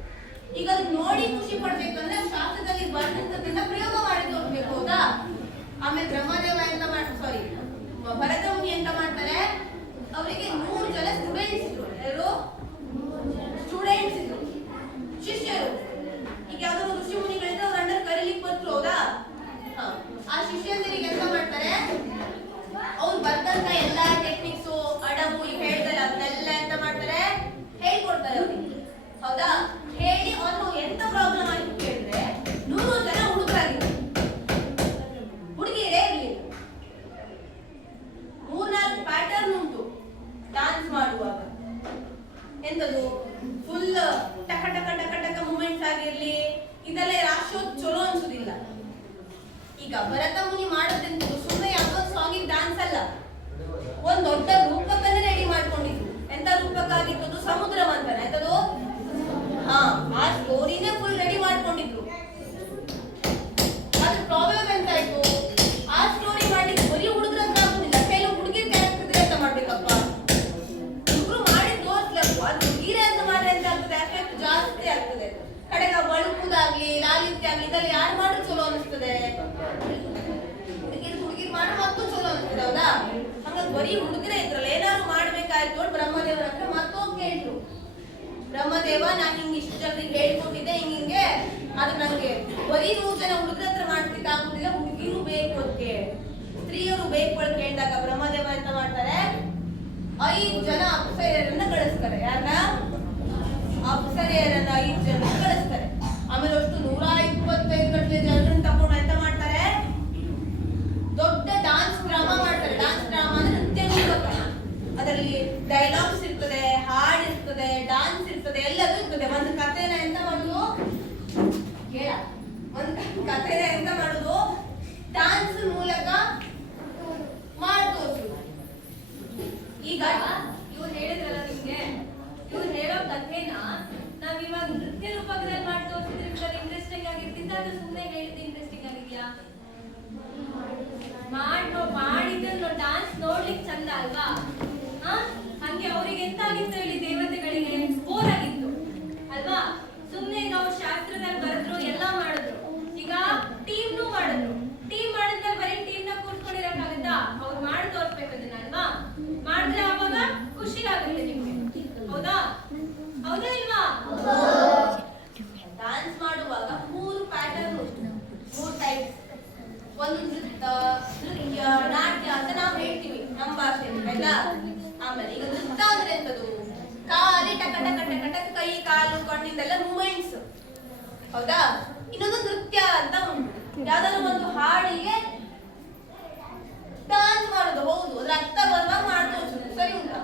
ಈಗ ಅದು ನೋಡಿ ಖುಷಿ ಪಡ್ಬೇಕಂದ್ರೆ ಶಾಸ್ತ್ರದಲ್ಲಿ ಬಂದಂತದನ್ನ ಪ್ರಯೋಗ ಮಾಡಿ ತೋರ್ಬೇಕು ಹೌದಾ. ಆಮೇಲೆ ಬ್ರಹ್ಮದೇವ ಎಂತ ಸಾರಿ ಭರತ ಮುನಿ ಎಂತ ಮಾಡ್ತಾರೆ, ಅವರಿಗೆ 100 ಜನ ಸ್ಟೂಡೆಂಟ್ಸ್ ಇದ್ರು. ಯಾರು ಸ್ಟೂಡೆಂಟ್ಸ್ ಇದ್ರು, ಶಿಷ್ಯರು. ಈಗ ಯಾವ್ದಾದ್ರು ಋಷಿ ಮುನಿಗಳಿದ್ರೆ ಅವ್ರ ಅಂಡರ್ ಕರೀಲಿಕ್ಕೆ ಬಂದ್ರು ಹೌದಾ. ಆ ಶಿಷ್ಯಂದಿರಿಗೆ ಎಂತ ಮಾಡ್ತಾರೆ, ಅವ್ರು ಬಂದಂತ ಎಲ್ಲಾ ಟೆಕ್ನಿಕ್ಸ್ ಅಡಬು ಈಗ ಹೇಳ್ತಾರೆ ಅದನ್ನೆಲ್ಲ ಎಂತ ಮಾಡ್ತಾರೆ ಹೇಳ್ಕೊಡ್ತಾರೆ ಅವ್ರಿಗೆ ಹೌದಾ. ಹೇಳಿ ಅವ್ರು ಎಂತ ಪ್ರಾಬ್ಲಮ್ ಆಯ್ತು ಕೇಳಿದ್ರೆ 100 ಜನ ಹುಡುಗರಾಗಿದ್ರು, ಹುಡುಗಿಯರೇ ಇರ್ಲಿಲ್ಲ. 3-4 ಪ್ಯಾಟರ್ನ್ ಉಂಟು ಡಾನ್ಸ್ ಮಾಡುವಾಗ. ಎಂತದು ಫುಲ್ ಟಕ ಟಕ ಟಕ ಟಕ ಮೂಮೆಂಟ್ಸ್ ಆಗಿರ್ಲಿ, ಇದೆಲ್ಲ ರಾಶೋದ್ ಚಲೋ ಅನ್ಸುದಿಲ್ಲ. ಈಗ ಭರತ ಮುನಿ ಮಾಡೋದೆಂತದ್ದು ಸುಮ್ಮನೆ ಯಾವುದೋ ಸಾಂಗಿಗೆ ಡಾನ್ಸ್ ಅಲ್ಲ, ಒಂದ್ ದೊಡ್ಡ ರೂಪಕನ್ನೇ ರೆಡಿ ಮಾಡ್ಕೊಂಡಿದ್ರು. ಎಂತ ರೂಪಕ್ಕಾಗಿತ್ತು, ಸಮುದ್ರ ಮಂಥನ. ಎಂತದು ಆ ಸ್ಟೋರಿನೇ ಫುಲ್ ರೆಡಿ ಮಾಡ್ಕೊಂಡಿದ್ರು. ಅದ್ರ ಪ್ರಾಬ್ಲಮ್ ಎಂತಾಯ್ತು, ಆ ಸ್ಟೋರಿ ಮಾಡ್ಲಿಕ್ಕೆ ಬರೀ ಹುಡುಗರ ಹತ್ರ ಆಗುದಿಲ್ಲ, ಕೆಲವು ಹುಡುಗಿರ್ ಕ್ಯಾರೆಕ್ಟರ್ ಅಂತ ಮಾಡ್ಬೇಕಪ್ಪ. ಹುಡುಗರು ಮಾಡಿ ತೋರ್ಸ್ಲಪ್ಪ, ಅದು ಹುಡುಗಿರೇ ಅಂತ ಮಾಡ್ರೆ ಅಂತ ಆಗ್ತದೆ, ಎಫೆಕ್ಟ್ ಜಾಸ್ತಿ ಆಗ್ತದೆ. ಕಡೆಗೆ ಬಳುಕುದಾಗ್ಲಿ ಲಾಲಿತ್ಯ ಆಗ್ಲಿ ಇದೆಲ್ಲ ಯಾರು ಮಾಡ್ರು ಚಲೋ ಅನಿಸ್ತದೆ, ಹುಡುಗಿರ್ ಮಾಡ್ರು ಮತ್ತೂ ಚಲೋ ಅನಿಸ್ತದೆ ಹೌದಾ. ಹಂಗಾಗಿ ಬರೀ ಹುಡುಗರೇ ಇದ್ರಲ್ಲ, ಏನಾದ್ರು ಮಾಡ್ಬೇಕಾಯ್ತು ಬ್ರಹ್ಮದೇವರ ಹತ್ರ ಮತ್ತೋಗಿ ಕೇಳಿದ್ರು. ಬ್ರಹ್ಮದೇವ ನಾನು ಹಿಂಗ್ ಇಷ್ಟು ಜನರಿಗೆ ಹೇಳ್ಕೊಟ್ಟಿದ್ದೆ ಹಿಂಗೆ, ಅದು ನಂಗೆ ಬರೀ 100 ಜನ ಹುಡುಗರ ಹತ್ರ ಮಾಡ್ಲಿಕ್ಕೆ ಆಗುದಿಲ್ಲ, ಹುಡುಗಿರು ಬೇಕು ಅಂತ ಕೇಳಿ ಸ್ತ್ರೀಯರು ಬೇಕು ಅಂತ ಕೇಳಿದಾಗ ಬ್ರಹ್ಮದೇವ ಎಂತ ಮಾಡ್ತಾರೆ, 5 ಜನ ಅಪ್ಸರೆಯರನ್ನ ಕಳಿಸ್ತಾರೆ. ಯಾರನ್ನ ಅಪ್ಸರೆಯರನ್ನ 5 ಜನ ಕಳಿಸ್ತಾರೆ. ಆಮೇಲೆ ಅಷ್ಟು 125 ಗಂಟೆ ಜನರನ್ನ ತಗೊಂಡು ಎಂತ ಮಾಡ್ತಾರೆ, ದೊಡ್ಡ ಡಾನ್ಸ್ ಡ್ರಾಮಾ ಮಾಡ್ತಾರೆ. ಡಾನ್ಸ್ ಡ್ರಾಮಾ ಅಂದ್ರೆ ನೃತ್ಯ ರೂಪಕ, ಅದರಲ್ಲಿ ಡೈಲಾಗ್ಸ್ ಇರ್ತದೆ, ಹಾಡ್ ಇರ್ತದೆ, ಡಾನ್ಸ್ ಇರ್ತದೆ, ಎಲ್ಲದೂ ಇರ್ತದೆ. ಒಂದು ಕಥೆನ ಎಂತ ಮಾಡುದು ಕೇಳ, ಒಂದು ಕಥೆನ ಎಂತ ಮಾಡುದು ಡಾನ್ಸ್ ಮೂಲಕ ಮಾಡಿ ತೋರಿಸುದು. ಈಗ ಇವ್ರು ಹೇಳಿದ್ರಲ್ಲ ನಿಮ್ಗೆ, ಇವ್ರು ಹೇಳೋ ಕಥೆನ ನಾವ್ ಇವಾಗ ನೃತ್ಯ ರೂಪಕದಲ್ಲಿ ಮಾಡಿ ತೋರಿಸಿದ್ರೆ ಇಂಟ್ರೆಸ್ಟಿಂಗ್ ಆಗಿರ್ತಿದ್ದ, ಅದು ಸುಮ್ಮನೆ ಹೇಳಿದ್ದು ಇಂಟ್ರೆಸ್ಟಿಂಗ್ ಆಗಿದ್ಯಾ? ಮಾಡಿದ್ದನ್ನು ಡಾನ್ಸ್ ನೋಡ್ಲಿಕ್ಕೆ ಚಂದ ಅಲ್ವಾ. ಹಂಗೆ ಅವ್ರಿಗೆ ಎಂತಾಗಿತ್ತು ಹೇಳಿ, ದೇವತೆಗಳಿಗೆ ಬೋರ್ ಆಗಿತ್ತು ಅಲ್ವಾ. ಸುಮ್ನೆ ಈಗ ಅವ್ರು ಶಾಸ್ತ್ರದಲ್ಲಿ ಬರೆದ್ರು ಎಲ್ಲ ಮಾಡಿದ್ರು, ಈಗ ಟೀಮ್ನು ಮಾಡಿದ್ರು. ಟೀಮ್ ಮಾಡಿದ್ಮೇಲೆ ಬರೀ ಟೀಮ್ ನ ಕೂರ್ಸ್ಕೊಂಡಿರಕ್ಕಾಗತ್ತಾ? ಅವ್ರು ಮಾಡಿ ತೋರ್ಸ್ಬೇಕು ಅದನ್ನ ಅಲ್ವಾ. ಮಾಡಿದ್ರೆ ಅವಾಗ ಖುಷಿ ಆಗುತ್ತೆ ನಿಮ್ಗೆ ಹೌದಾ. ಹೌದಾ ಇಲ್ವಾ? ಡಾನ್ಸ್ ಮಾಡುವಾಗ 3 ಪ್ಯಾಟರ್ನ್ ಉಂಟು, 3 ಟೈಪ್ಸ್. ಒಂದು ನೃತ್ಯ ನಾಟ್ಯ ಅಂತ ನಾವು ಹೇಳ್ತೀವಿ ನಮ್ಮ ಭಾಷೆಯಲ್ಲಿ ಆಯ್ತಾ. ಆಮೇಲೆ ಈಗ ನೃತ್ಯ ಅಂದ್ರೆ ಎಂತದು, ಖಾಲಿ ಟಕ ಟಕ ಟಕ ಟಕ ಕೈ ಕಾಲು ಕಣ್ಣಿಂದೆಲ್ಲ ಮೂಮೆಂಟ್ಸ್ ಹೌದಾ. ಇನ್ನೊಂದು ನೃತ್ಯ ಅಂತ ಉಂಟು, ಯಾವ್ದಾದ್ರು ಒಂದು ಹಾಡಿಗೆ ಡಾನ್ಸ್ ಮಾಡೋದು. ಹೌದು, ಅದ್ರ ಅರ್ಥ ಬರುವಾಗ ಮಾಡಿ ತೋರಿಸುದು, ಸರಿ ಉಂಟಾ.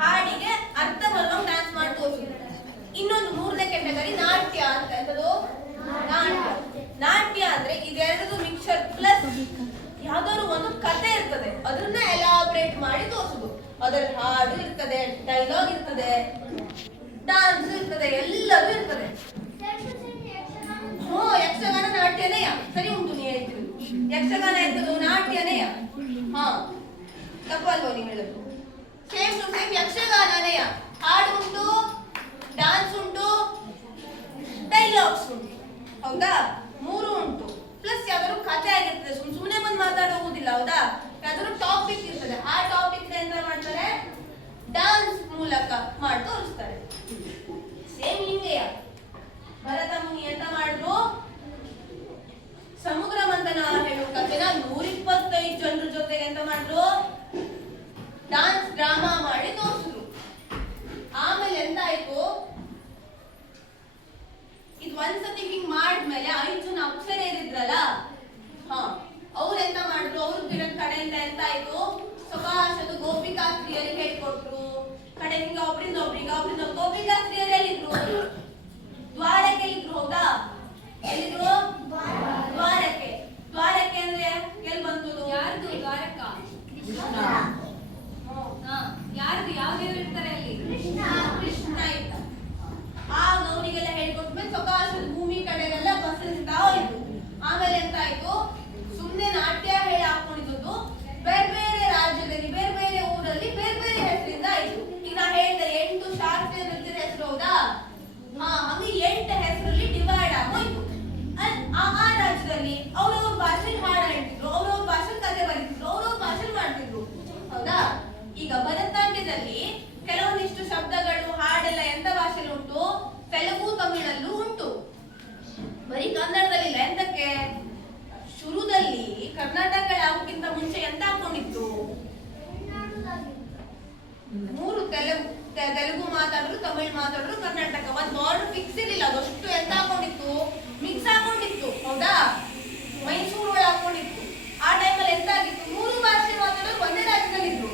ಹಾಡಿಗೆ ಅರ್ಥ ಬರುವಾಗ ಡಾನ್ಸ್ ಮಾಡಿ ತೋರಿಸುದು. ಇನ್ನೊಂದು 3ನೇ ಕೆಟಗರಿ ನಾಟ್ಯ ಅಂತ. ಎಂತದು ನಾಟ್ಯ. ನಾಟ್ಯ ಅಂದ್ರೆ ಇದೆರಡದು ಮಿಕ್ಸರ್ ಪ್ಲಸ್ ಯಾವ್ದಾದ್ರು ಒಂದು ಕತೆ ಇರ್ತದೆ, ಅದನ್ನ ಎಲಾಬ್ರೇಟ್ ಮಾಡಿ ತೋರಿಸುದು. ಅದರ ಹಾಡು ಇರ್ತದೆ, ಡೈಲಾಗ್ ಇರ್ತದೆ, ಡಾನ್ಸ್ ಇರ್ತದೆ, ಎಲ್ಲವೂ ಇರ್ತದೆ. ಯಕ್ಷಗಾನ ನಾಟ್ಯನೇಯ, ಸರಿ ಉಂಟು ನೀ ಹೇಳ್ತೀವಿ. ಯಕ್ಷಗಾನ ಎಂತದು ನಾಟ್ಯನೇಯ. ತಪ್ಪಲ್ವೋ ನೀವು ಹೇಳೋದು? ಸೇಮ್ ಟು ಸೇಮ್ ಯಕ್ಷಗಾನನೇಯ. ಹಾಡು ಉಂಟು, ಡಾನ್ಸ್ ಉಂಟು, ಡೈಲಾಗ್ಸ್ ಉಂಟು ಹೌದಾ. 3 ಉಂಟು. ಪ್ಲಸ್ ಯಾವ್ದಾದ್ರು ಕಥೆ ಆಗಿರ್ತದೆ, ಸುಮ್ಮನೆ ಬಂದು ಮಾತಾಡೋಗುದಿಲ್ಲ ಹೌದಾ. ಯಾವ್ದಾದ್ರು ಟಾಪಿಕ್ ಇರ್ತದೆ, ಆ ಟಾಪಿಕ್ ಎಂತ ಮಾಡ್ತಾರೆ, ಡಾನ್ಸ್ ಮೂಲಕ ಮಾಡಿ ತೋರಿಸ್ತಾರೆ. ಸೇಮ್ ಹಿಂಗೆಯ ಭರತ ಮುನಿ ಎಂತ ಮಾಡಿದ್ರು, ಸಮುದ್ರ ಮಂಥನ ಹೇಳೋ ಕಥೆನ 125 ಜನರ ಜೊತೆಗೆ ಎಂತ ಮಾಡಿದ್ರು, ಡಾನ್ಸ್ ಡ್ರಾಮಾ ಮಾಡಿ ತೋರಿಸಿದ್ರು. ಆಮೇಲೆ ಎಂತ ಆಯ್ತು, ಇದು ಒಂದ್ಸತಿ ಹಿಂಗ್ ಮಾಡಿದ್ಮೇಲೆ 5 ಜನ ಅಪ್ಸರೆಯರಿದ್ರಲ್ಲ, ಅವ್ರು ಎಂತ ಮಾಡಿದ್ರು, ಅವ್ರ ಕಡೆಯಿಂದ ಎಂತ ಆಯ್ತು, ಸುಭಾಷದು ಗೋಪಿಕಾಸ್ತ್ರೀಯರಿಗೆ ಹೇಳ್ಕೊಟ್ರು. ಕಡೆ ಹಿಂಗ ಒಬ್ರಿಂದ ಗೋಪಿಕಾಸ್ತ್ರೀಯರು ಎಲ್ಲಿದ್ರು, ದ್ವಾರಕೆ ಇದ್ರು ಹೌದಾ. ಎಲ್ಲಿದ್ರು, ದ್ವಾರಕೆ. ದ್ವಾರಕೆ ಅಂದ್ರೆ ಎಲ್ಲಿ ಬಂತು, ಯಾರ್ದು ದ್ವಾರಕ? ಯಾರ್ದು? ಯಾವ ದೇವರು ಇರ್ತಾರೆ ಅಲ್ಲಿ? ಕೃಷ್ಣ ಇದ್ದ. ಆಗ ಅವರಿಗೆಲ್ಲ ಹೇಳ್ಕೊಟ್ಮೇಲೆ ಸಕಾಶದ ಭೂಮಿ ಕಡೆಗೆಲ್ಲ ಬಸರಿಸ್ತಾ ಹೋಯ್ತು. ಆಮೇಲೆ ಎಂತ ಆಯ್ತು, ಸುಮ್ನೆ ನಾಟ್ಯ ಹೇಳಿ ಹಾಕೊಂಡಿದ್ದು ಬೇರೆ ಬೇರೆ ರಾಜ್ಯದಲ್ಲಿ ಬೇರೆ ಬೇರೆ ಊರ ಮೂರು ತೆಲುಗು ಮಾತಾಡೋರು, ತಮಿಳ್ ಮಾತಾಡೋರು, ಕರ್ನಾಟಕ. ಒಂದ್ ಬಾರ್ಡರ್ ಫಿಕ್ಸ್ ಇರ್ಲಿಲ್ಲ, ಅದಷ್ಟು ಎಂತ ಹಾಕೊಂಡಿತ್ತು, ಮಿಕ್ಸ್ ಹಾಕೊಂಡಿತ್ತು. ಹೌದಾ? ಮೈಸೂರು ಒಳಗೆ ಹಾಕೊಂಡಿತ್ತು. ಆ ಟೈಮಲ್ಲಿ ಎಂತ ಆಗಿತ್ತು, ಮೂರು ಭಾಷೆ ಮಾತಾಡೋರು ಒಂದೇ ರಾಜ್ಯದಲ್ಲಿ ಇದ್ರು.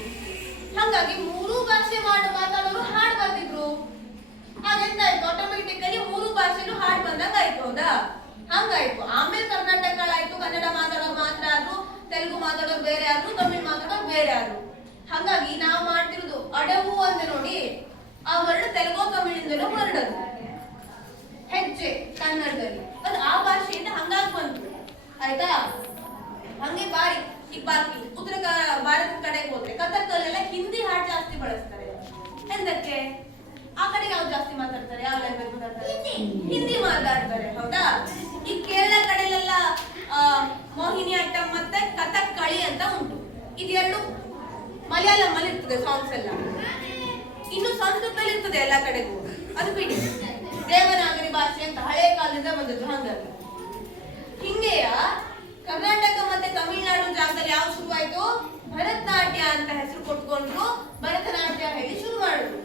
ಹಾಗಾಗಿ ಮೂರು ಭಾಷೆ ಮಾತಾಡೋರು ಹಾಡ್ ಬರ್ತಿದ್ರು. ಹಾಗೆಂತಾಯ್ತು, ಆಟೋಮೆಟಿಕಲಿ ಮೂರು ಭಾಷೆನೂ ಹಾಡ್ ಬಂದಂಗ ಆಯ್ತು. ಹೌದಾ? ಹಂಗಾಯ್ತು. ಆಮೇಲೆ ಕರ್ನಾಟಕಗಳಾಯ್ತು, ಕನ್ನಡ ಮಾತಾಡೋರು ಮಾತ್ರ ಆದ್ರು, ತೆಲುಗು ಮಾತಾಡೋರು ಬೇರೆ ಆದ್ರು, ತಮಿಳ್ ಮಾತಾಡೋರು ಬೇರೆ ಆದ್ರು. ಹಾಗಾಗಿ ನಾವು ಮಾಡ್ತಿರೋದು ಅಡವು ಅಂತ ನೋಡಿ, ಆ ವರ್ಣ ತೆಲುಗು ತಮಿಳಿಂದಲೂ ಹೊರಡದು ಹೆಜ್ಜೆ ಕನ್ನಡದಲ್ಲಿ. ಅದು ಆ ಭಾಷೆಯಿಂದ ಹಂಗಾಗಿ ಬಂತು. ಆಯ್ತಾ? ಹಂಗೆ ಬಾರಿ ಈಗ ಬಾಕಿ ಉತ್ತರ ಭಾರತದ ಕಡೆಗೆ ಹೋದ್ರೆ ಕಥಕ್ಕಲ್ಲೆಲ್ಲ ಹಿಂದಿ ಹಾಡು ಜಾಸ್ತಿ ಬಳಸ್ತಾರೆ. ಎಂದಕ್ಕೆ? ಆ ಕಡೆ ಯಾವ್ದು ಜಾಸ್ತಿ ಮಾತಾಡ್ತಾರೆ? ಯಾವ ಲ್ಯಾಂಗ್ವೇಜ್ ಮಾತಾಡ್ತಾರೆ? ಹಿಂದಿ ಮಾತಾಡ್ತಾರೆ. ಹೌದಾ? ಈ ಕೇರಳ ಕಡೆಲೆಲ್ಲ ಮೋಹಿನಿ ಅಟ್ಟಂ ಮತ್ತೆ ಕಥಕ್ ಕಳಿ ಅಂತ ಉಂಟು. ಇದೆರಡು ಮಲಯಾಳಂ ಅಲ್ಲಿ ಇರ್ತದೆ ಸಾಂಗ್ಸ್ ಎಲ್ಲ. ಇನ್ನು ಸಂಸ್ಕೃತದಲ್ಲಿ ಇರ್ತದೆ ಎಲ್ಲ ಕಡೆಗೂ. ಅದು ಬಿಡಿ, ದೇವನಾಗರಿ ಭಾಷೆ ಅಂತ ಹಳೆ ಕಾಲದಿಂದ ಬಂದದ್ದು. ಹಂಗಾಗಿ ಹಿಂಗೆಯ ಕರ್ನಾಟಕ ಮತ್ತೆ ತಮಿಳುನಾಡು ಜಾಗದಲ್ಲಿ ಯಾವ್ದು ಶುರುವಾಯ್ತು? ಭರತನಾಟ್ಯ ಅಂತ ಹೆಸರು ಕೊಟ್ಕೊಂಡ್ರು, ಭರತನಾಟ್ಯ ಹೇಳಿ ಶುರು ಮಾಡುದು.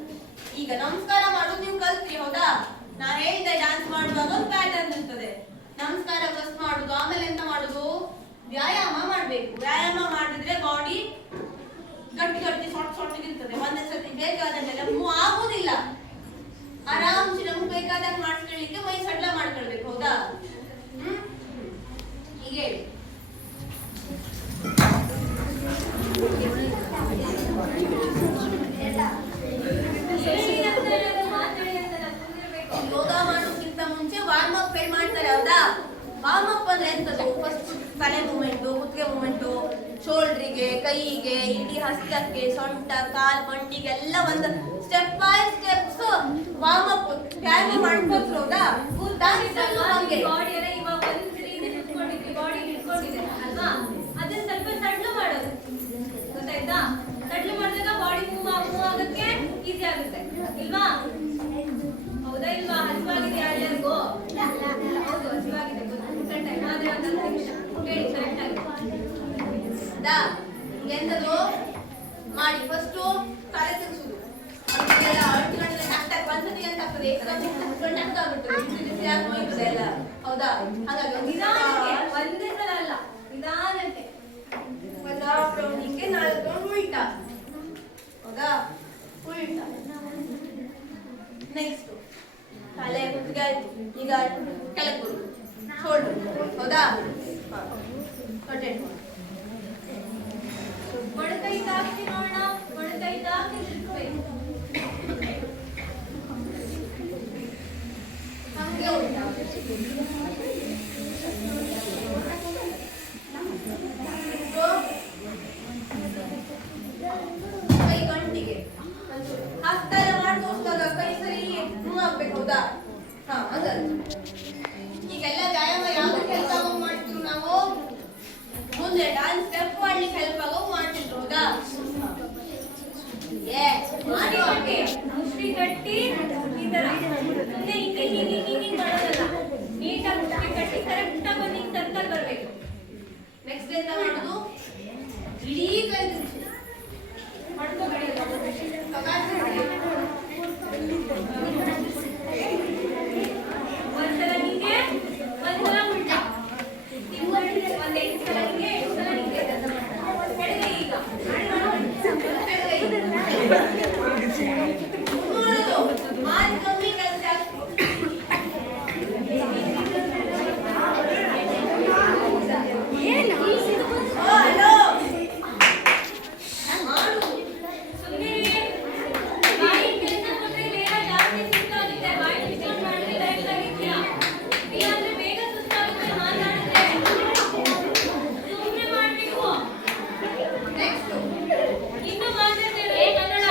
ಈಗ ನಮಸ್ಕಾರ ಮಾಡೋದು ನೀವು ಕಲ್ತ್ರಿ. ಹೌದಾ? ನಾ ಹೇಳ್ದೆ ಡ್ಯಾನ್ಸ್ ಮಾಡುವಾಗ ಒಂದು ಪ್ಯಾಟರ್ನ್ ಇರ್ತದೆ. ನಮಸ್ಕಾರ ಫಸ್ಟ್ ಮಾಡುದು, ಆಮೇಲೆ ಎಂತ ಮಾಡುದು? ವ್ಯಾಯಾಮ ಮಾಡ್ಬೇಕು. ವ್ಯಾಯಾಮ ಮಾಡಿದ್ರೆ ಬಾಡಿ ಗಟ್ಟಿ ಗಟ್ಟಿ ಸೊಟ್ಟು ಇರ್ತದೆ. ಒಂದೇ ಸತಿ ಬೇಕಾದಂತೆಲ್ಲ ಮೂವ್ ಆಗುದಿಲ್ಲ. ಆರಾಮ್ಸಿ ನಮ್ಗೆ ಬೇಕಾದಾಗ ಮಾಡಿಸ್ಕೊಳ್ಳಿಕ್ಕೆ ಮೈ ಸಡ್ಲ ಮಾಡ್ಕೊಳ್ಬೇಕು. ಹೌದಾ? ಈಗ ಹೇಳಿ. ಯೋಗ ಮಾಡೋಕ್ಕಿಂತ ಮುಂಚೆ ವಾರ್ಮ್ ಅಪ್ ಹೇಳಿ ಮಾಡ್ತಾರೆ. ಹೌದಾ? ವಾರ್ಮ್ ಅಪ್ ಅಂದ್ರೆ ಎಂತದು? ಫಸ್ಟ್ ತಲೆ ಮೂಮೆಂಟು, ಕುತ್ತಿಗೆ ಮೂಮೆಂಟು, ಶೋಲ್ಡ್ರಿಗೆ, ಕೈಗೆ, ಇಡೀ ಹಸ್ತಕ್ಕೆ, ಸೊಂಟ, ಕಾಲ್, ಮಂಡಿಗೆ ಎಲ್ಲ ಒಂದು step by steps warm up ವ್ಯಾಯಾಮ ಮಾಡ್ಕೋದ್ರು. ಹೌದಾ? ಬಾಡಿ ಎಲ್ಲ ಇವಾಗ ಒಂದ್ ರೀತಿ ನಿಂತ್ಕೊಂಡಿದ್ವಿ, ಬಾಡಿ ನಿಂತ್ಕೊಂಡಿದೆ ಅಲ್ವಾ? ಅದನ್ನ ಸ್ವಲ್ಪ ಸಡ್ಲು ಮಾಡೋದು, ಗೊತ್ತಾಯ್ತಾ? ಸಡ್ಲು ಮಾಡಿದಾಗ ಬಾಡಿ ಮೂವ್ ಆಗಕ್ಕೆ ಈಸಿ ಆಗುತ್ತೆ ಇಲ್ವಾ? ಹೌದಾ ಇಲ್ವಾ? ಹಸಿವಾಗಿದೆ ಎಲ್ಲರಿಗೂ? ಹೌದು, ಹಸಿವಾಗಿದೆ. ಟೈಮ್ ಆದ್ರೆ ಒಂದು 10 ನಿಮಿಷ ಹೇಳಿ ಕರೆಕ್ಟ್ ಆಗಿ. ಎಂತದು ಮಾಡಿ ಫಸ್ಟ್ ತಲೆ ತಿರ್ಸುದು. ಅದಕ್ಕೆಲ್ಲ ಅಳ್ತಿಗಂಟೆ ನಗ್ತಕ್ಕೆ ಒಂದ್ಸತಿ ಅಂತ ಆಗ್ತದೆ, ಎಲ್ಲ. ಹೌದಾ? ಹಾಗಾಗಿ ಒಂದೇ ಸಲ ಅಲ್ಲ, ನಿಧಾನಕ್ಕೆ. ಒಂದು ರೌಂಡಿಗೆ 4 ರೌಂಡ್ ಉಲ್ಟಾ. ಹೌದಾ? ಉಲ್ಟಾ. ನೆಕ್ಸ್ಟ್ ತಲೆ ಕುತ್ತಿಗೆ ಆಯ್ತು. ಈಗ ಕೆಳಗೆ ಬರುದು, ಶೋಲ್ಡರ್. ಹೌದಾ? ಮೊಣಕೈ ತಾಕಿ ನೋಡೋಣ. ಮೊಣಕೈ ತಾಕಿ ನಿಲ್ಬೇಕು. ಹಂಗೆ ಉಲ್ಟಾ. ಕೈ ಗಂಟಿಗೆ ಹಸ್ತ ಎಲ್ಲ ಮಾಡಿ ತೋರಿಸಿದಾಗ ಕೈ ಸರಿ ಮೂವ್ ಆಗ್ಬೇಕು. ಹೌದಾ? ಹಾ, ಅದಲ್ಲ. ಈಗೆಲ್ಲ ವ್ಯಾಯಾಮ ಯಾವ್ದಕ್ಕೆ ಹೆಲ್ಪ್ ಆಗೋ ಮಾಡ್ತೀವಿ ನಾವು? ಮುಂದೆ ಡ್ಯಾನ್ಸ್ ಸ್ಟೆಪ್ ಮಾಡ್ಲಿಕ್ಕೆ ಹೆಲ್ಪ್ ಆಗೋ ಮಾಡ್ತಿದ್ರು. ಹೌದಾ? ಮುಷ್ಟಿ ಕಟ್ಟಿ ಈ ತರ ಹಿಂಗೆ ಮಾಡೋದಲ್ಲ, ನೀಟಾಗಿ ಮುಷ್ಟಿ ಕಟ್ಟಿ ಕರೆಕ್ಟ್ ಆಗಿ ಒಂದು ಸರ್ಕಲ್ ಬರ್ಬೇಕು. ನೆಕ್ಸ್ಟ್ ಎಂತ ಮಾಡುದು? ಇಡೀ ಕೈ ತಿರ್ಸಿ ಮಾಡ್ಕೋಬೇಡಿ. ಒಂದ್ಸಲ ಹಿಂಗೆ, ಒಂದ್ಸಲ ಉಲ್ಟಾ. ಒಂದ್ 5 ಸಲ ಹಿಂಗೆ, 8 ಸಲ ಹಿಂಗೆ. ಎಡಗೈ ಈಗ ಮಾತು ಕಮ್ಮಿ ಕೆಲಸ ಜಾಸ್ತಿ. ಹಲೋ ಮಾಡು. ಸುಮ್ಮನೆ ಬಾಯಿ ಕೆಲಸ ಕೊಟ್ರೆ ಬೇಗ ಜಾಸ್ತಿ ಸುಸ್ತಾಗುತ್ತೆ. ಬಾಯಿ ಮುಚ್ಕೊಂಡು ಮಾಡಿದ್ರೆ ಕರೆಕ್ಟ್ ಆಗಿರ್ತೀರಾ? ಇಲ್ಲಾಂದ್ರೆ ಬೇಗ ಸುಸ್ತಾಗುತ್ತೆ ಮಾತಾಡಿದ್ರೆ. ಸುಮ್ಮನೆ ಮಾಡ್ಬೇಕು. ನೆಕ್ಸ್ಟ್ ಇನ್ನು ಮಾತಾಡ್ತೇವೆ ಕನ್ನಡ.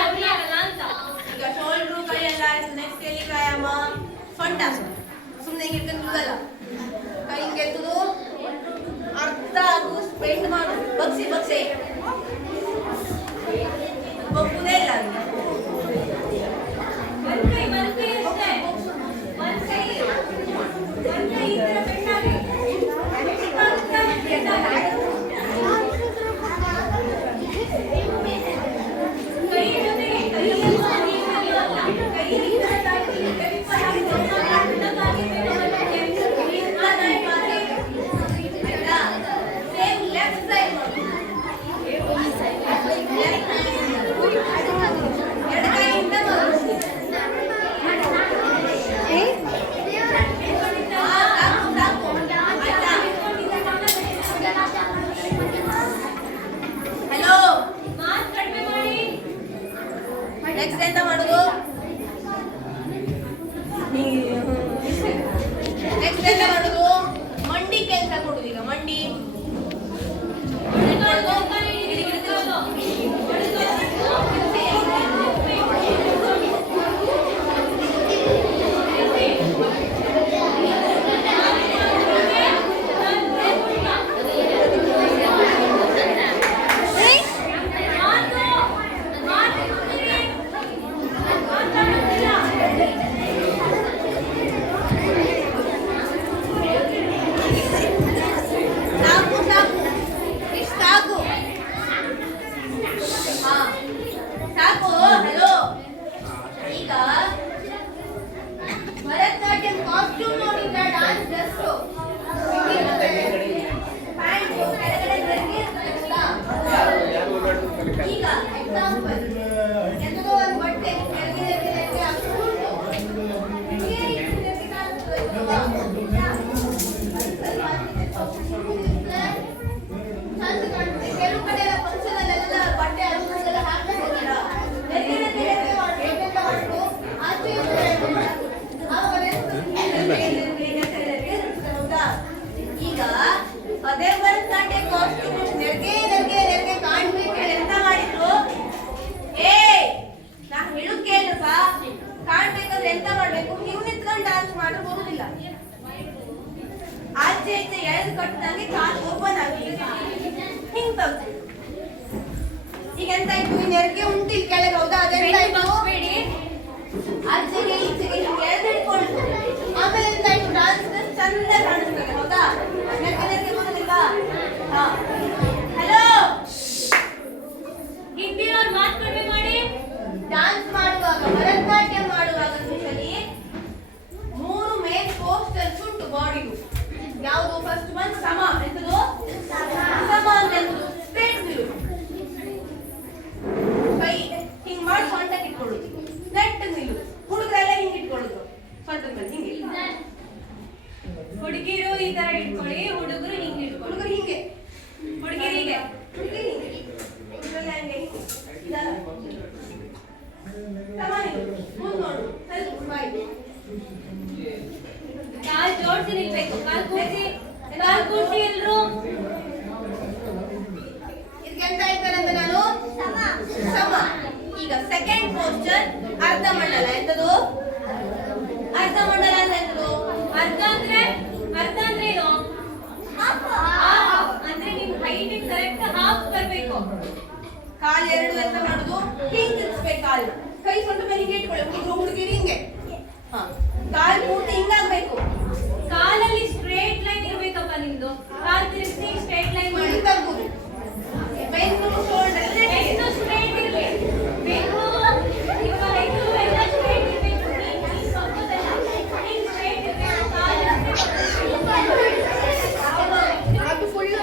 ನೆಕ್ಸ್ಟ್ ಎಂತ ಮಾಡುದು? ನೆಕ್ಸ್ಟ್ ಎಂತ ಮಾಡುದು? ಮಂಡಿ ಕೆಲಸ ಕೊಡುದು. ಈಗ ಮಂಡಿ ಸಾಕು ಸಾಕು ಇಷ್ಟು ಸಾಕು. ಹಾ ಸಾಕು. ಹಲೋ, ಈಗ ಭರತನಾಟ್ಯಂ ಕಾಸ್ಟ್ಯೂಮ್ ನೋಡಿದ್ರ ಡಾನ್ಸ್ ಡ್ರೆಸ್ ಪ್ಯಾಂಟ್ ಕೆಳಗಡೆ ಡ್ರೆಸ್ಗೆ ಇರ್ತದಲ್ಲ. ಈಗ ಎಕ್ಸಾಂಪಲ್ ಎಂತದೋ ಒಂದು ಬಟ್ಟೆ ಕೆಳಗೆ ಹಾಕೊಂಡು ಚಂದ ಕಾಣ್ತದೆ. ಕೆಲವು ಕಡೆ ಎಲ್ಲ ಫಂಕ್ಷನ್ ಅಲ್ಲೆಲ್ಲ ಬಟ್ಟೆ ಅಲ್ಲೆಲ್ಲ ಹಾಕ್ತಾರೆ. ಆಚೆ ಈಗ ಅದೇ ಭರತನಾಟ್ಯ ಕಾಸ್ಟ್ಯೂಮ್ ನೆರಿಗೆ ನೆರಿಗೆ ನೆರಿಗೆ ಕಾಣ್ಬೇಕು. ಎಂತ ಮಾಡಿದ್ರು? ನಾ ಹೇಳುದ್ ಕೇಳ್ರಪ್ಪ. ಕಾಣ್ಬೇಕಂದ್ರೆ ಎಂತ ಮಾಡ್ಬೇಕು? ಹಿಂಗ್ ನಿಂತ್ಕೊಂಡು ಡಾನ್ಸ್ ಮಾಡ್ರು ಬರುದಿಲ್ಲ. ಆಚೆ ಈಚೆ ಎಳೆದು ಕಟ್ಟಿದಂಗೆ ಕಾಲು ಓಪನ್ ಆಗಿ ಹಿಂಗ್ ತಗ್ದು. ಈಗ ಎಂತ ಆಯ್ತು? ಈ ನೆರಿಗೆ ಉಂಟು ಇಲ್ಲಿ ಕೆಳಗೆ, ಹೌದಾ? ಅದೆಂತ ಆಯ್ತು? ಆಚೆಗೆ ಈಚೆಗೆ ಹಿಂಗೆ ಎಳೆದು ಹಿಡ್ಕೊಂಡು ಆಮೇಲೆ ಎಂತ ಆಯ್ತು? ಡಾನ್ಸ್ ಚಂದ ಕಾಣಿಸ್ತದೆ, ಹೌದಾ? ನೆರಿಗೆ ನೆರಿಗೆ ಬರುದಿಲ್ಲ. ಹಾ ಹಲೋ, ಹಿಂದಿನವ್ರು ಮಾತು ಕಡಿಮೆ ಮಾಡಿ. ಡಾನ್ಸ್ ಮಾಡುವಾಗ ಭರತನಾಟ್ಯ ಮಾಡುವಾಗ ಸ್ಪೆಷಲಿ 3 ಮೇನ್ ಪೋಸ್ಟರ್ಸ್ ಉಂಟು ಬಾಡಿಗೂ. ಯಾವುದು? ಫಸ್ಟ್ ಒನ್ ಸಮ. ಎಂತದು? ಸಮ ಅಂತ ಎಂತದು? Straight view. ಕೈ ಹಿಂಗ್ ಮಾಡಿ ಸೊಂಟಕ್ಕೆ ಇಟ್ಕೊಳ್ಳುದು, ನೆಟ್ ನಿಲ್ಲುದು. ಹುಡುಗರೆಲ್ಲ ಹಿಂಗ್ ಇಟ್ಕೊಳ್ಳುದು ಸೊಂಟದ ಮೇಲೆ ಹಿಂಗೆ. ಹುಡುಗಿರು ಈ ತರ ಇಟ್ಕೊಳ್ಳಿ, ಹುಡುಗರು ಹಿಂಗ್ ಇಟ್ಕೊಳ್ಳಿ. ಹುಡುಗರು ಹಿಂಗೆ, ಹುಡುಗಿರಿಗೆ ಹುಡುಗಿ ಹಿಂಗೆ, ಹುಡುಗರೆಲ್ಲ ಹಂಗೆ ಇದಲ್ಲ. ಸಮ ನಿಲ್ಲು, ಮುಂದ್ ನೋಡು, ಸ್ವಲ್ಪ ಬಾಯಿ. ಕಾಲ್ ಜೋಡ್ಸಿ ನಿಲ್ಬೇಕು. ಕಾಲ್ ಕೂರ್ಸಿ ಎಲ್ರು. ಇದಕ್ಕೆಂತ ಹೇಳ್ತಾರಂತ ನಾನು? ಸಮ. ಈಗ ಸೆಕೆಂಡ್ ಪೋಸ್ಚರ್ ಅರ್ಧ ಮಂಡಲ. ಎಂತದು? ಅರ್ಧ ಮಂಡಲ ಅಂದ್ರೆ ಎಂತದು? ಅರ್ಧ ಅಂದ್ರೆ ಏನು? ಅಂದ್ರೆ ನಿಮ್ ಹೈಟ್ ಕರೆಕ್ಟ್ ಹಾಫ್ ಬರ್ಬೇಕು. ಕಾಲ್ ಎರಡು ಎಂತ ಮಾಡುದು? ಹಿಂಗ್ ತಿರ್ಸ್ಬೇಕು ಕಾಲ್. ಕೈ ಸೊಂಟ ಮೇಲೆ ಹಿಂಗೆ ಇಟ್ಕೊಳ್ಳಿ. ಹುಡುಗಿರಿ ಹಿಂಗೆ. ಹಾ, ಕಾಲ್ ಪೂರ್ತಿ ಹಿಂಗಾಗ್ಬೇಕು. ಕಾಲಲ್ಲಿ ಸ್ಟ್ರೇಟ್ ಲೈನ್ ಇರ್ಬೇಕಪ್ಪ ನಿಮ್ದು. ಕಾಲ್ ತಿರ್ಗಿಸಿ ಸ್ಟ್ರೇಟ್ ಲೈನ್ ಮಾಡಿ. ಹಿಂಗ್ ತಗ್ಗುದು. ಬೆನ್ನು ಶೋಲ್ಡರ್ ಎಷ್ಟು ಸ್ಟ್ರೇಟ್ ಇರ್ಬೇಕು. ಬೆನ್ನು ನಿಮ್ಮ ಹೆಣ್ಣು ಎಲ್ಲ ಸ್ಟ್ರೇಟ್ ಇರ್ಬೇಕು. ಈ ಸೊಂಟದಲ್ಲ ಹಿಂಗ್ ಸ್ಟ್ರೇಟ್ ಇರ್ಬೇಕು. ಕಾಲು ಅದು ಫುಲ್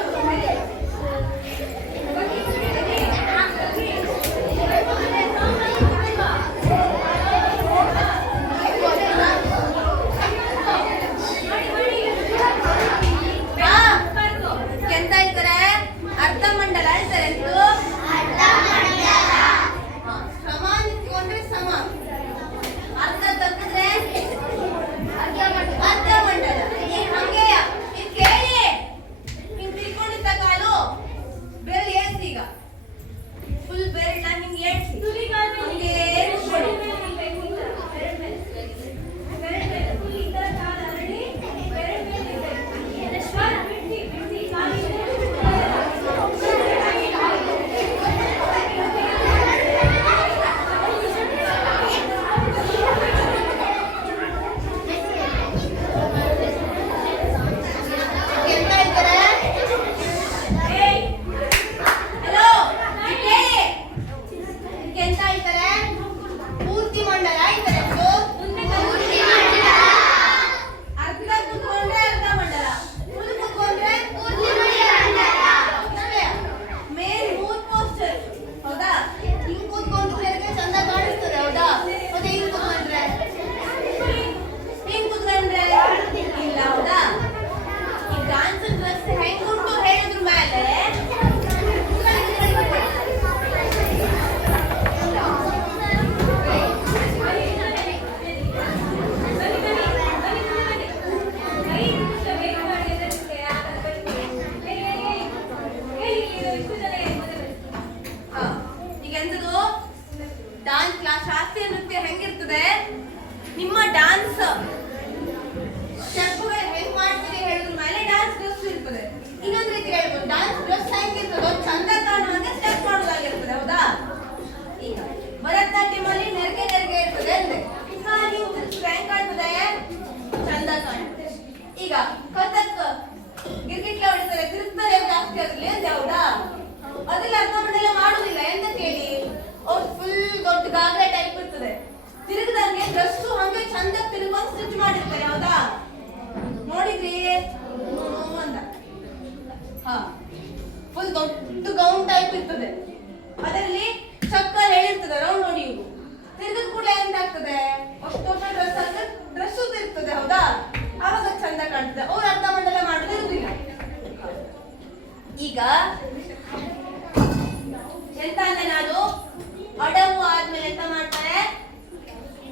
ಅರ್ಥಮಂಡಲ ಮಾಡುದಿಲ್ಲ ಎಂತ ಕೇಳಿ, ಅವ್ರು ಫುಲ್ ದೊಡ್ಡ ಗಾಗ್ರೆ ಟೈಪ್ ಇರ್ತದೆ, ತಿರುಗದಂಗೆ ಡ್ರೆಸ್ಸು ಹಂಗೆ ಚಂದ ತಿರುಗೊಂಡು ಸ್ಟಿಚ್ ಮಾಡಿರ್ತಾರೆ. ಹೌದಾ? ನೋಡಿದ್ರಿ ಅಂದ. ಹಾ, ಫುಲ್ ದೊಡ್ಡ ಗೌನ್ ಟೈಪ್ ಇರ್ತದೆ, ಅದರಲ್ಲಿ ಚಕ್ಕರ್ ಹೇಳಿರ್ತದೆ ರೌಂಡ್ ನೋಡಿ. ಇವು ತಿರುಗದ ಕೂಡಲೇ ಎಂತಾಗ್ತದೆ, ಅಷ್ಟು ದೊಡ್ಡ ಡ್ರೆಸ್ ಅಂದ್ರೆ ಡ್ರೆಸ್ಸು ತಿರುಗ್ತದೆ. ಹೌದಾ? ಆವಾಗ ಚಂದ ಕಾಣ್ತದೆ. ಅವ್ರು ಅರ್ಥಮಂಡಲ ಮಾಡೋದು ಇರುವುದಿಲ್ಲ. ಈಗ ಎಂತ ಅಂದ್ರೆ ನಾನು ಅಡವು ಆದ್ಮೇಲೆ ಎಂತ ಮಾಡ್ತಾರೆ,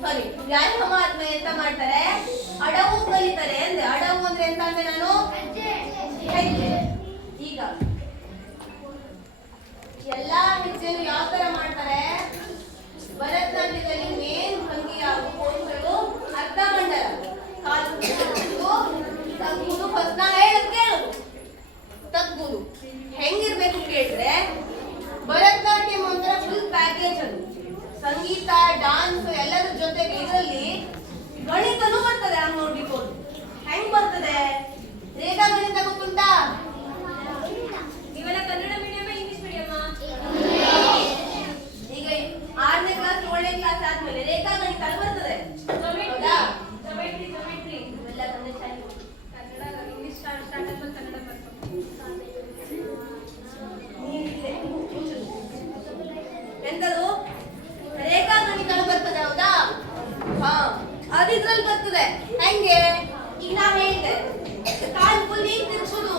ಸಾರಿ ವ್ಯಾಯಾಮ ಆದ್ಮೇಲೆ ಎಂತ ಮಾಡ್ತಾರೆ, ಅಡವು ಕಲಿತಾರೆ ಅಂದ್ರೆ. ಅಡವು ಅಂದ್ರೆ ಎಂತ ಅಂದ್ರೆ ನಾನು ಹೆಜ್ಜೆ. ಈಗ ಎಲ್ಲಾ ಹೆಜ್ಜೆನು ಯಾವ ತರ ಮಾಡ್ತಾರೆ, ಭರತನಾಟ್ಯದಲ್ಲಿ ಮೇನ್ ಭಂಗಿಯಾಗುವ ಪೋಸ್ಗಳು ಅರ್ಧಮಂಡಲ, ಕಾಲು ತಗ್ಗುದು. ಫಸ್ಟ್ ನಾ ಹೇಳೋದು ಕೇಳುದು. ತಗ್ಗುದು ಹೆಂಗಿರ್ಬೇಕು ಕೇಳಿದ್ರೆ, ಭರತನಾಟ್ಯಂ ಒಂಥರ ಫುಲ್ ಪ್ಯಾಕೇಜ್. ಅದು ಸಂಗೀತ, ಡಾನ್ಸ್ ಎಲ್ಲದ್ರ ಜೊತೆಗೆ ಇದರಲ್ಲಿ ಗಣಿತನೂ ಬರ್ತದೆ. ಹಂಗ್ ನೋಡ್ಲಿಕ್ಕೆ ಹೋದ್ರು ಹೆಂಗ್ ಬರ್ತದೆ, ರೇಖಾ ಗಣಿತ ಗೊತ್ತುಂಟಾ? ನೀವೆಲ್ಲ ಕನ್ನಡ ಮೀಡಿಯಂ ಇಂಗ್ಲಿಷ್ ಮೀಡಿಯಂ? ಈಗ 6ನೇ ಕ್ಲಾಸ್ 7ನೇ ಕ್ಲಾಸ್ ಆದ್ಮೇಲೆ ರೇಖಾ ಗಣಿತ ಬರ್ತದೆ. ಹೌದಾ? ಇವೆಲ್ಲ ತಂದೆ ಶಾಲೆ ಕನ್ನಡ ಇಂಗ್ಲಿಷ್ ಸ್ಟಾರ್ಟ್ ಆದ್ಮೇಲೆ ಕನ್ನಡ ಬರ್ತದೆ. ಎಂತದು ರೇಖಾ ಗಣಿತ ಬರ್ತದೆ. ಹೌದಾ? ಹಾ, ಅದಿದ್ರಲ್ಲಿ ಬರ್ತದೆ. ಹೆಂಗೆ ಈಗ ನಾ ಹೇಳಿದೆ, ಕಾಲ್ ಫುಲ್ ಹಿಂಗ್ ತಿರ್ಸುದು,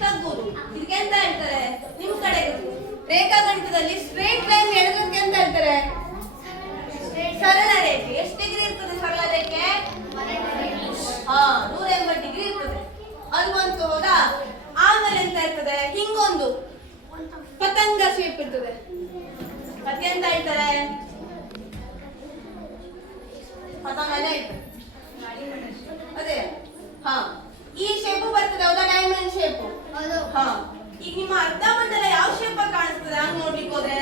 ತಗ್ಗುದು. ಇದಕ್ಕೆ ಎಂತ ಹೇಳ್ತಾರೆ ನಿಮ್ ಕಡೆ? ರೇಖಾ ಗಣಿತದಲ್ಲಿ ಸ್ಟ್ರೇಟ್ ಲೈನ್ ಎಳೆದಕ್ಕೆ ಎಂತ ಹೇಳ್ತಾರೆ? ಸರಳ ರೇಖೆ. ಎಷ್ಟು ಡಿಗ್ರಿ ಇರ್ತದೆ ಸರಳ ರೇಖೆ? ಹಾ, 180 ಡಿಗ್ರಿ ಇರ್ತದೆ. ಅದು ಬಂತು. ಹೌದಾ? ಆಮೇಲೆ ಎಂತ ಇರ್ತದೆ, ಹಿಂಗೊಂದು ಪತಂಗ ಶೇಪ್ ಇರ್ತದೆ. ಮತ್ತೆ ಎಂತ ಹೇಳ್ತಾರೆ? ಪತಂಗನೇ ಇರ್ತದೆ. ಅದೇ. ಹಾ, ಈ ಶೇಪು ಬರ್ತದೆ. ಹೌದಾ? Diamond shape. ಹಾ, ಈಗ ನಿಮ್ಮ ಅರ್ಧಮಂಡಲ ಯಾವ ಶೇಪ್ ಕಾಣಿಸ್ತದೆ ಹಂಗ್ ನೋಡ್ಲಿಕ್ಕೆ ಹೋದ್ರೆ,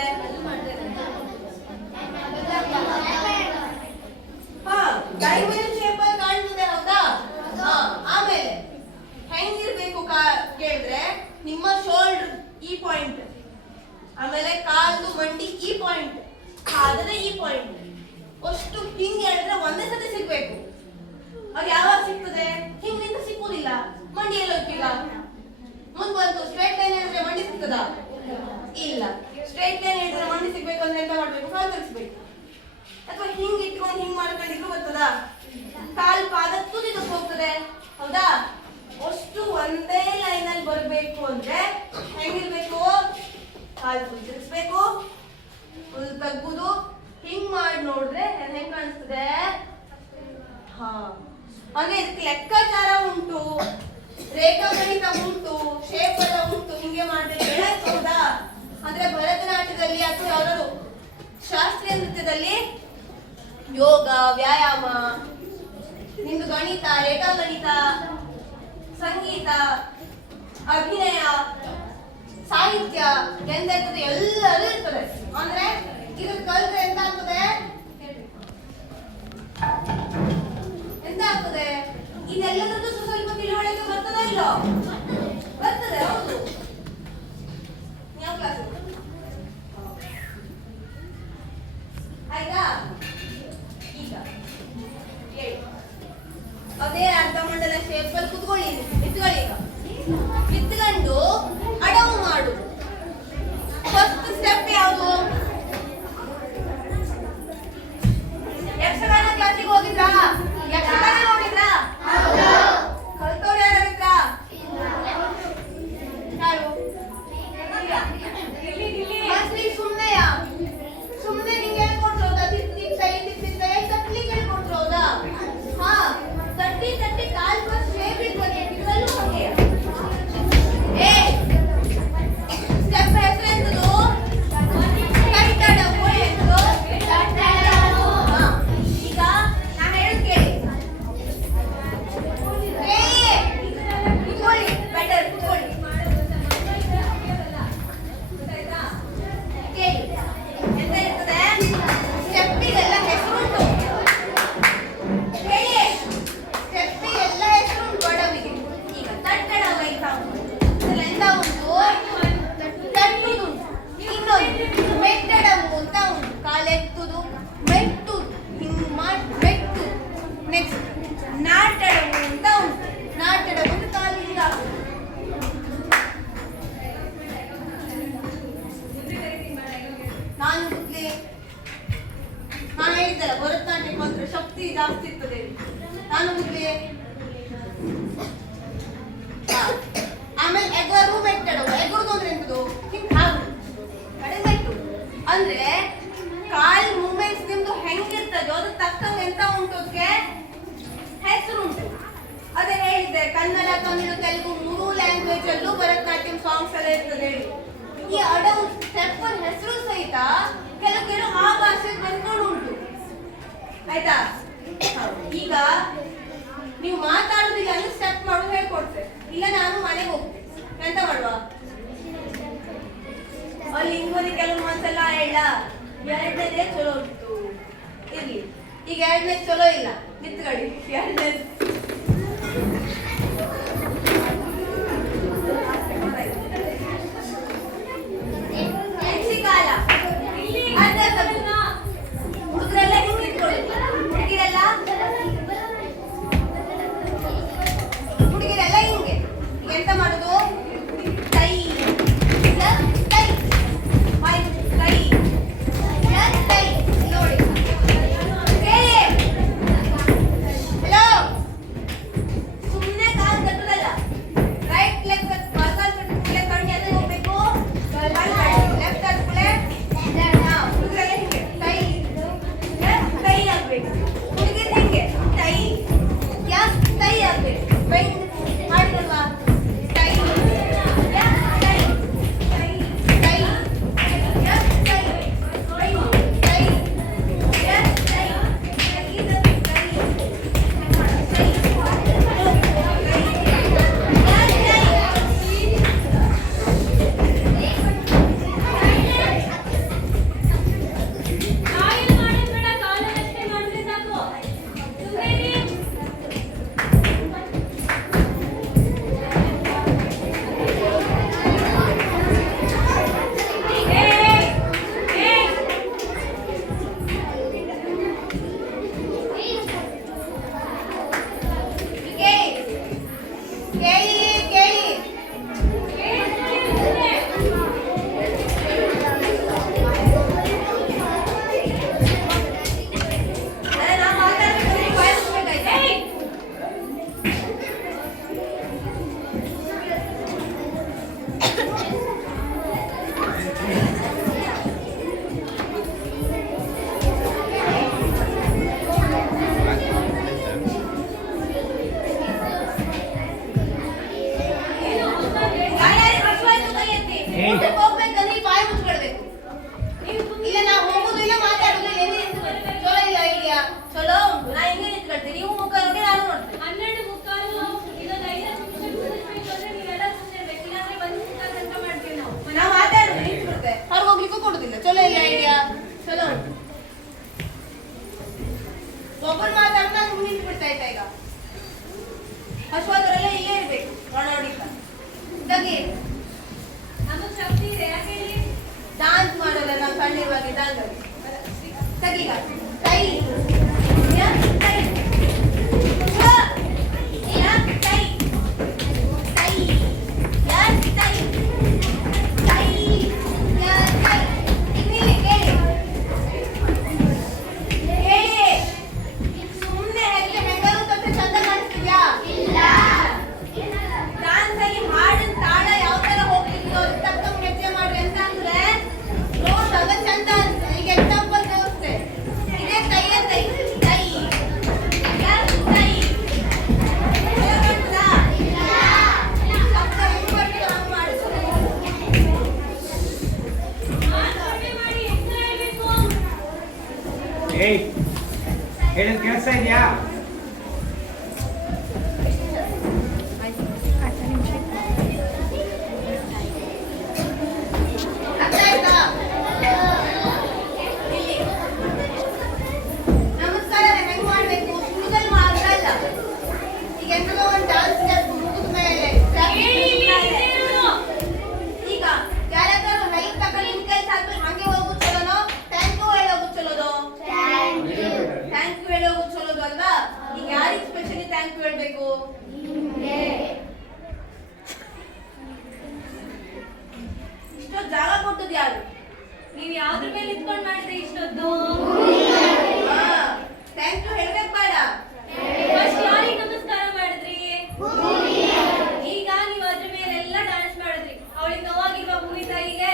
ಹಾ ಡೈಮಂಡ್ ಶೇಪ್ ಕಾಣ್ತದೆ. ಹೌದಾ? ಹಾ, ಆಮೇಲೆ ಹೆಂಗಿರ್ಬೇಕು ಕೇಳಿದ್ರೆ, ನಿಮ್ಮ ಶೋಲ್ಡರ್ ಈ ಪಾಯಿಂಟ್, ಆಮೇಲೆ ಕಾಲು ಮಂಡಿ ಈ ಪಾಯಿಂಟ್, ಪಾದದ ಈ ಪಾಯಿಂಟ್ ಅಷ್ಟು ಹಿಂಗ್ ಹೇಳಿದ್ರೆ ಒಂದೇ ಸತಿ ಸಿಗ್ಬೇಕು. ಅವಾಗ ಯಾವಾಗ ಸಿಗ್ತದೆ? ಹಿಂಗ್ ನಿಂತ ಸಿಕ್ಕುದಿಲ್ಲ. ಮಂಡಿ ಎಲ್ಲ ಹೋಗ್ತೀಗ ಮುಂದ್ ಬಂತು. ಸ್ಟ್ರೈಟ್ ಲೈನ್ ಹೇಳಿದ್ರೆ ಮಂಡಿ ಸಿಗ್ತದ? ಇಲ್ಲ. ಸ್ಟ್ರೈಟ್ ಲೈನ್ ಹೇಳಿದ್ರೆ ಮಂಡಿ ಸಿಗ್ಬೇಕು ಅಂದ್ರೆ ಎಂತ ಮಾಡ್ಬೇಕು? ಕಾಲು ತಿರ್ಸ್ಬೇಕು. ಅಥವಾ ಹಿಂಗ್ ಇಟ್ಕೊಂಡು ಹಿಂಗ್ ಮಾಡ್ಕೊಂಡಿದ್ರು ಬರ್ತದ? ಕಾಲ್ ಪಾದ ತುದಿದಕ್ಕೆ ಹೋಗ್ತದೆ. ಹೌದಾ? ಅಷ್ಟು ಒಂದೇ ಲೈನ್ ಅಲ್ಲಿ ಬರ್ಬೇಕು ಅಂದ್ರೆ ಹೆಂಗಿರ್ಬೇಕು? ಕಾಲ್ ಫುಲ್ ತಿರ್ಸ್ಬೇಕು, ಫುಲ್ ತಗ್ಗುದು. ಹಿಂಗ್ ಮಾಡಿ ನೋಡಿದ್ರೆ ಹೆಂಗ್ ಕಾಣಿಸ್ತದೆ? ಹಾ, ಅಂದ್ರೆ ಇದಕ್ಕೆ ಲೆಕ್ಕಾಚಾರ ಉಂಟು, ರೇಖಾ ಗಣಿತ ಉಂಟು, ಶೇಪ್ ಎಲ್ಲ ಉಂಟು. ಹಿಂಗೆ ಮಾಡಿದ್ರೆ ಹೇಳಕ್. ಹೌದಾ? ಅಂದ್ರೆ ಭರತನಾಟ್ಯದಲ್ಲಿ ಅಥವಾ ಯಾವ್ದಾದ್ರು ಶಾಸ್ತ್ರೀಯ ನೃತ್ಯದಲ್ಲಿ ಯೋಗ, ವ್ಯಾಯಾಮ, ನಿಮ್ದು ಗಣಿತ, ರೇಖಾ ಗಣಿತ, ಸಂಗೀತ, ಅಭಿನಯ, ಸಾಹಿತ್ಯ ಎಂತ ಇರ್ತದೆ, ಎಲ್ಲರೂ ಇರ್ತದೆ. ಅಂದ್ರೆ ಇದು ಕಲ್ತ್ರೆ ಎಂತ ಆಗ್ತದೆ? ಎಂತ ಆಗ್ತದೆ? ಇದೆಲ್ಲದರದ್ದು ಸ್ವಲ್ಪ ತಿಳುವಳಿಕೆ ಬರ್ತದ ಇಲ್ಲೋ? ಬರ್ತದೆ. ಹೌದು. ಯಾವ ಕ್ಲಾಸ್? ಆಯ್ತಾ? ಈಗ ಹೇಳಿ. ಅದೇ ಅರ್ಧಮಂಡಲ ಶೇಪ್ ಅಲ್ಲಿ ಕುತ್ಕೊಳ್ಳಿ. ನಿಂತ್ಕೊಳ್ಳಿ. ಈಗ ನಿಂತ್ಕೊಂಡು ಅಡವು ಮಾಡು. ಫಸ್ಟ್ ಸ್ಟೆಪ್ ಯಾವುದು? ಯಕ್ಷಗಾನ ಕ್ಲಾಸಿಗೆ ಹೋಗಿದ್ರಾ? ಯಕ್ಷಗಾನ ನೋಡಿದ್ರಾ? ಕಲ್ತವ್ರು ಯಾರಿದ್ರಾ? ಯಾರು? ನಾನು ಮೊದ್ಲೇ ನಾನು ಹೇಳಿದ್ದಲ್ಲ ಭರತನಾಟ್ಯ ಮಾತ್ರ ಶಕ್ತಿ ಜಾಸ್ತಿ ಇರ್ತದೆ. ನಾನು ಮೊದ್ಲೇ ಆಮೇಲೆ ಎಗರು ಮೆಟ್ಟಡು. ಎಗರುದು ಅಂದ್ರೆ ಎಂತದು? ಹಿಂಗ್ ಹಾವು ಕಡಿಮೆ ಇಟ್ಟು ಅಂದ್ರೆ ಕಾಲ್ ಮೂಮೆಂಟ್ಸ್ ನಿಮ್ದು ಹೆಂಗಿರ್ತದೋ ಅದು ತಕ್ಕಂಗೆ ಎಂತ ಉಂಟು ಅದಕ್ಕೆ ಹೆಸರು ಉಂಟು. ಅದೇ ಹೇಳಿದ್ದೆ ಕನ್ನಡ, ತಮಿಳು, ತೆಲುಗು 3 ಲ್ಯಾಂಗ್ವೇಜ್ ಅಲ್ಲೂ ಭರತನಾಟ್ಯಂ ಸಾಂಗ್ಸ್ ಎಲ್ಲ ಇರ್ತದೆ ಹೇಳಿ. ಈ ಅಡವು ಸ್ಟೆಪ್ ಹೆಸರು ಸಹಿತ ಕೆಲವು ಆ ಭಾಷೆಗೆ ಬಂದ್ಕೊಂಡು ಉಂಟು. ಆಯ್ತಾ? ಈಗ ನೀವು ಮಾತಾಡುದಿಲ್ಲ ಅಂದ್ರೆ ಸ್ಟೆಪ್ ಮಾಡೋದು ಹೇಳ್ಕೊಡ್ತೆ. ಇಲ್ಲ ನಾನು ಮನೆಗೆ ಹೋಗ್ತೆ, ಎಂತ ಮಾಡುವ? ಅಲ್ಲಿ ಇಂಗ್ಲೀಷ್ ಕೆಲವು ಒಂದ್ಸಲ ಹೇಳ ಎರಡನೇದೇ ಚಲೋ ಉಂಟು ಇರ್ಲಿ. ಈಗ ಎರಡನೇ ಚಲೋ ಇಲ್ಲ, ನಿತ್ಗಡಿ ಎರಡನೇ ಕಾಲ ಹುಡುಗರೆಲ್ಲ ಹಿಂಗೆ ನಿಂತ್ಕೊಳ್ಳಿ. ಹುಡುಗಿರೆಲ್ಲ ಹಿಂಗೆ. ಈಗ ಎಂತ ಮಾಡುದು? ಕೈ ಕೈ ಕೈ ಕೈ ನೋಡಿ. ಹಲೋ, ಸುಮ್ಮನೆ ಕಾಲು ಕಟ್ಟುದಲ್ಲ. ರೈಟ್ ಲೆಗ್ ಕಾಲು ಕಟ್ಟುತ್ತಲೇ ಕಣ್ಣು ಎದ್ದು ಹೋಗ್ಬೇಕು. ಲೆಫ್ಟ್ ಕಟ್ಕೊಳ್ಳೆ. ಹುಡುಗರೆಲ್ಲ ಹಿಂಗೆ ಕೈ ಕೈ ಆಗ್ಬೇಕು. ಹುಡುಗಿರ್ ಹಿಂಗೆ ಕೈ ಕೈ ಆಗ್ಬೇಕು. ಬೆಂಡ್ ಮಾಡಿದಲ್ವಾ? ಕೈ ಕೈ ಕೈ ಕೈ ಕಾಯಿಲ್ ಮಾಡೋದ್ ಬೇಡ, ಕಾಲನ್ನಷ್ಟೇ ಮಾಡಿದ್ರೆ ಸಾಕು. ಸುಮ್ನೆ ಇರಿ. ಹೋಗ್ಬೇಕಂದ್ರೆ ಈ ಬಾಯಿ ಮುಚ್ಕೊಳ್ಬೇಕು. ಇಲ್ಲ ನಾವು ಹೋಗುದು ಇಲ್ಲ ಮಾತಾಡುದು ಇಲ್ಲ. ಚಲೋ ಇಲ್ಲ ಐಡಿಯಾ. ಚಲೋ ಉಂಟು. ನಾ ಹಿಂಗೆ ನಿಂತ್ಕೊಳ್ತೀನಿ, ನೀವು ಮುಖ ನೋಡಿ ನಾನು ನೋಡ್ತೇನೆ. 12:15 ಇನ್ನೊಂದು 5 ನಿಮಿಷ ಮುಗಿಸ್ಬೇಕು ಅಂದ್ರೆ ನೀವೆಲ್ಲ ಸುಮ್ಮನೆ ಇರ್ಬೇಕು. ಇಲ್ಲಾಂದ್ರೆ ಬಂದು ಅಂತ ಮಾಡ್ತೀವಿ ನಾವು. ನಾವು ಮಾತಾಡುದು ನಿಂತ್ಬಿಡುತ್ತೆ. ಅವ್ರಿಗೆ ಹೋಗ್ಲಿಕ್ಕೂ ಕೊಡುದಿಲ್ಲ. ಚಲೋ ಇಲ್ಲ ಐಡಿಯಾ. ಚಲೋ ಉಂಟು. ಒಬ್ಬರು ಮಾತಾಡಿದ ನಾನು ನಿಂತ್ಬಿಡ್ತಾ ಇದ್ದ. ಈಗ ಹಸುವಾದವರೆಲ್ಲ ಇಲ್ಲೇ ಇರ್ಬೇಕು. ನೋಡಿಲ್ಲ ತಗಿ ನಮಗ್ ಶಕ್ತಿ ಇದೆ, ಯಾಕೆ ಹೇಳಿ? ಡಾನ್ಸ್ ಮಾಡೋಲ್ಲ ನಾವು ಸಣ್ಣಿರುವಾಗ. ಡಾನ್ಸ್ ತಗೀಗ ಕೈ ಕೈ ಸುಮ್ಮನೆ ಹೆಂಗಾರು ಕಟ್ಟೆ ಚಂದ ಕಾಣಿಸ್ತಿದ್ಯಾ? ಡಾನ್ಸ್ ಅಲ್ಲಿ ಹಾಡಿನ ತಾಳ ಯಾವ ತರ ಹೋಗ್ತಿದ್ಯೋ ತಕ್ಕಂಗೆ ಹೆಜ್ಜೆ ಮಾಡ್ರಿ ಅಂತ ಅಂದ್ರೆ ನೋಡ್ದಾಗ ಚಂದ ಅನ್ಸುತ್ತೆ. ಈಗ ಎಕ್ಸಾಂಪಲ್ ತೋರಿಸ್ತೆ. ಇದೇ ಕೈಯ ಕೈ ಕೈ ಕೈ ಏಯ್ ಹೇಳಿದ ಕೆಲಸ ಇದೆಯಾ? ಅರ್ಥ ಆಯ್ತಾ? ಇಲ್ಲಿ ನಮಸ್ಕಾರ ಹೆಂಗ್ ಮಾಡ್ಬೇಕು? ಸುಳ್ಳುದಲ್ಲಿ ಮಾತಾಡಲ್ಲ. ಈಗ ಎಂತದೋ ಒಂದು ಡಾನ್ಸ್ ಸ್ಟೆಪ್ ಮುಗಿದ ಮೇಲೆ ಈಗ ಯಾರಾದ್ರೂ ಲೈನ್ ತಗೊಂಡು ನಿಮ್ ಕೈ ಸಾಕು ಹಂಗೆ ಹೋಗುದು ಚಲೋನೋ ಥ್ಯಾಂಕ್ ಯು ಹೇಳೋದು ಚಲೋದು? ಥ್ಯಾಂಕ್ ಯು ಹೇಳೋದು ಚಲೋದು ಅಲ್ವಾ? ಈಗ ಯಾರಿಗೆ ಸ್ಪೆಷಲಿ ಥ್ಯಾಂಕ್ ಯು ಹೇಳ್ಬೇಕು? ಇಷ್ಟೊಂದು ಜಾಗ ಕೊಟ್ಟದ್ದು ಯಾರು? ನೀವ್ ಯಾವ್ದ್ರ ಮೇಲೆ ಇಟ್ಕೊಂಡ್ ಮಾಡಿದ್ರಿ ಇಷ್ಟೊತ್ತು? ಥ್ಯಾಂಕ್ ಯು ಹೇಳ್ಬೇಕು ಬೇಡ. ಫಸ್ಟ್ ಯಾರಿಗೆ ನಮಸ್ಕಾರ ಮಾಡಿದ್ರಿ? ಈಗ ನೀವ್ ಅದ್ರ ಮೇಲೆಲ್ಲ ಡ್ಯಾನ್ಸ್ ಮಾಡಿದ್ರಿ. ಅವಳಿಗೆ ನೋವಾಗಿಲ್ವಾ ಭೂಮಿ ತಾಯಿಗೆ?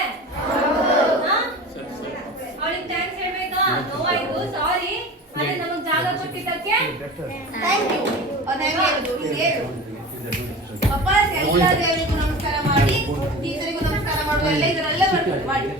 ಅವಳಿಗೆ ಥ್ಯಾಂಕ್ಸ್ ಹೇಳ್ಬೇಕಾ? ನೋವಾಯ್ತು, ಸಾರಿ. ಆದ್ರೆ ನಮಗ್ ಜಾಗ ಕೊಟ್ಟಿದ್ದಕ್ಕೆ ಥ್ಯಾಂಕ್ ಯು. ಅದ್ ಹೆಂಗ್ ಹೇಳುದು? ಹಿಂಗ್ ಹೇಳು. ಅಪ್ಪ ಎಲ್ಲ ದೇವರಿಗೂ ನಮಸ್ಕಾರ ಮಾಡಿ, ಟೀಚರಿಗೂ ನಮಸ್ಕಾರ ಮಾಡುವ ಎಲ್ಲ ಇದರಲ್ಲೇ ಬರ್ತದೆ ಮಾಡಿ.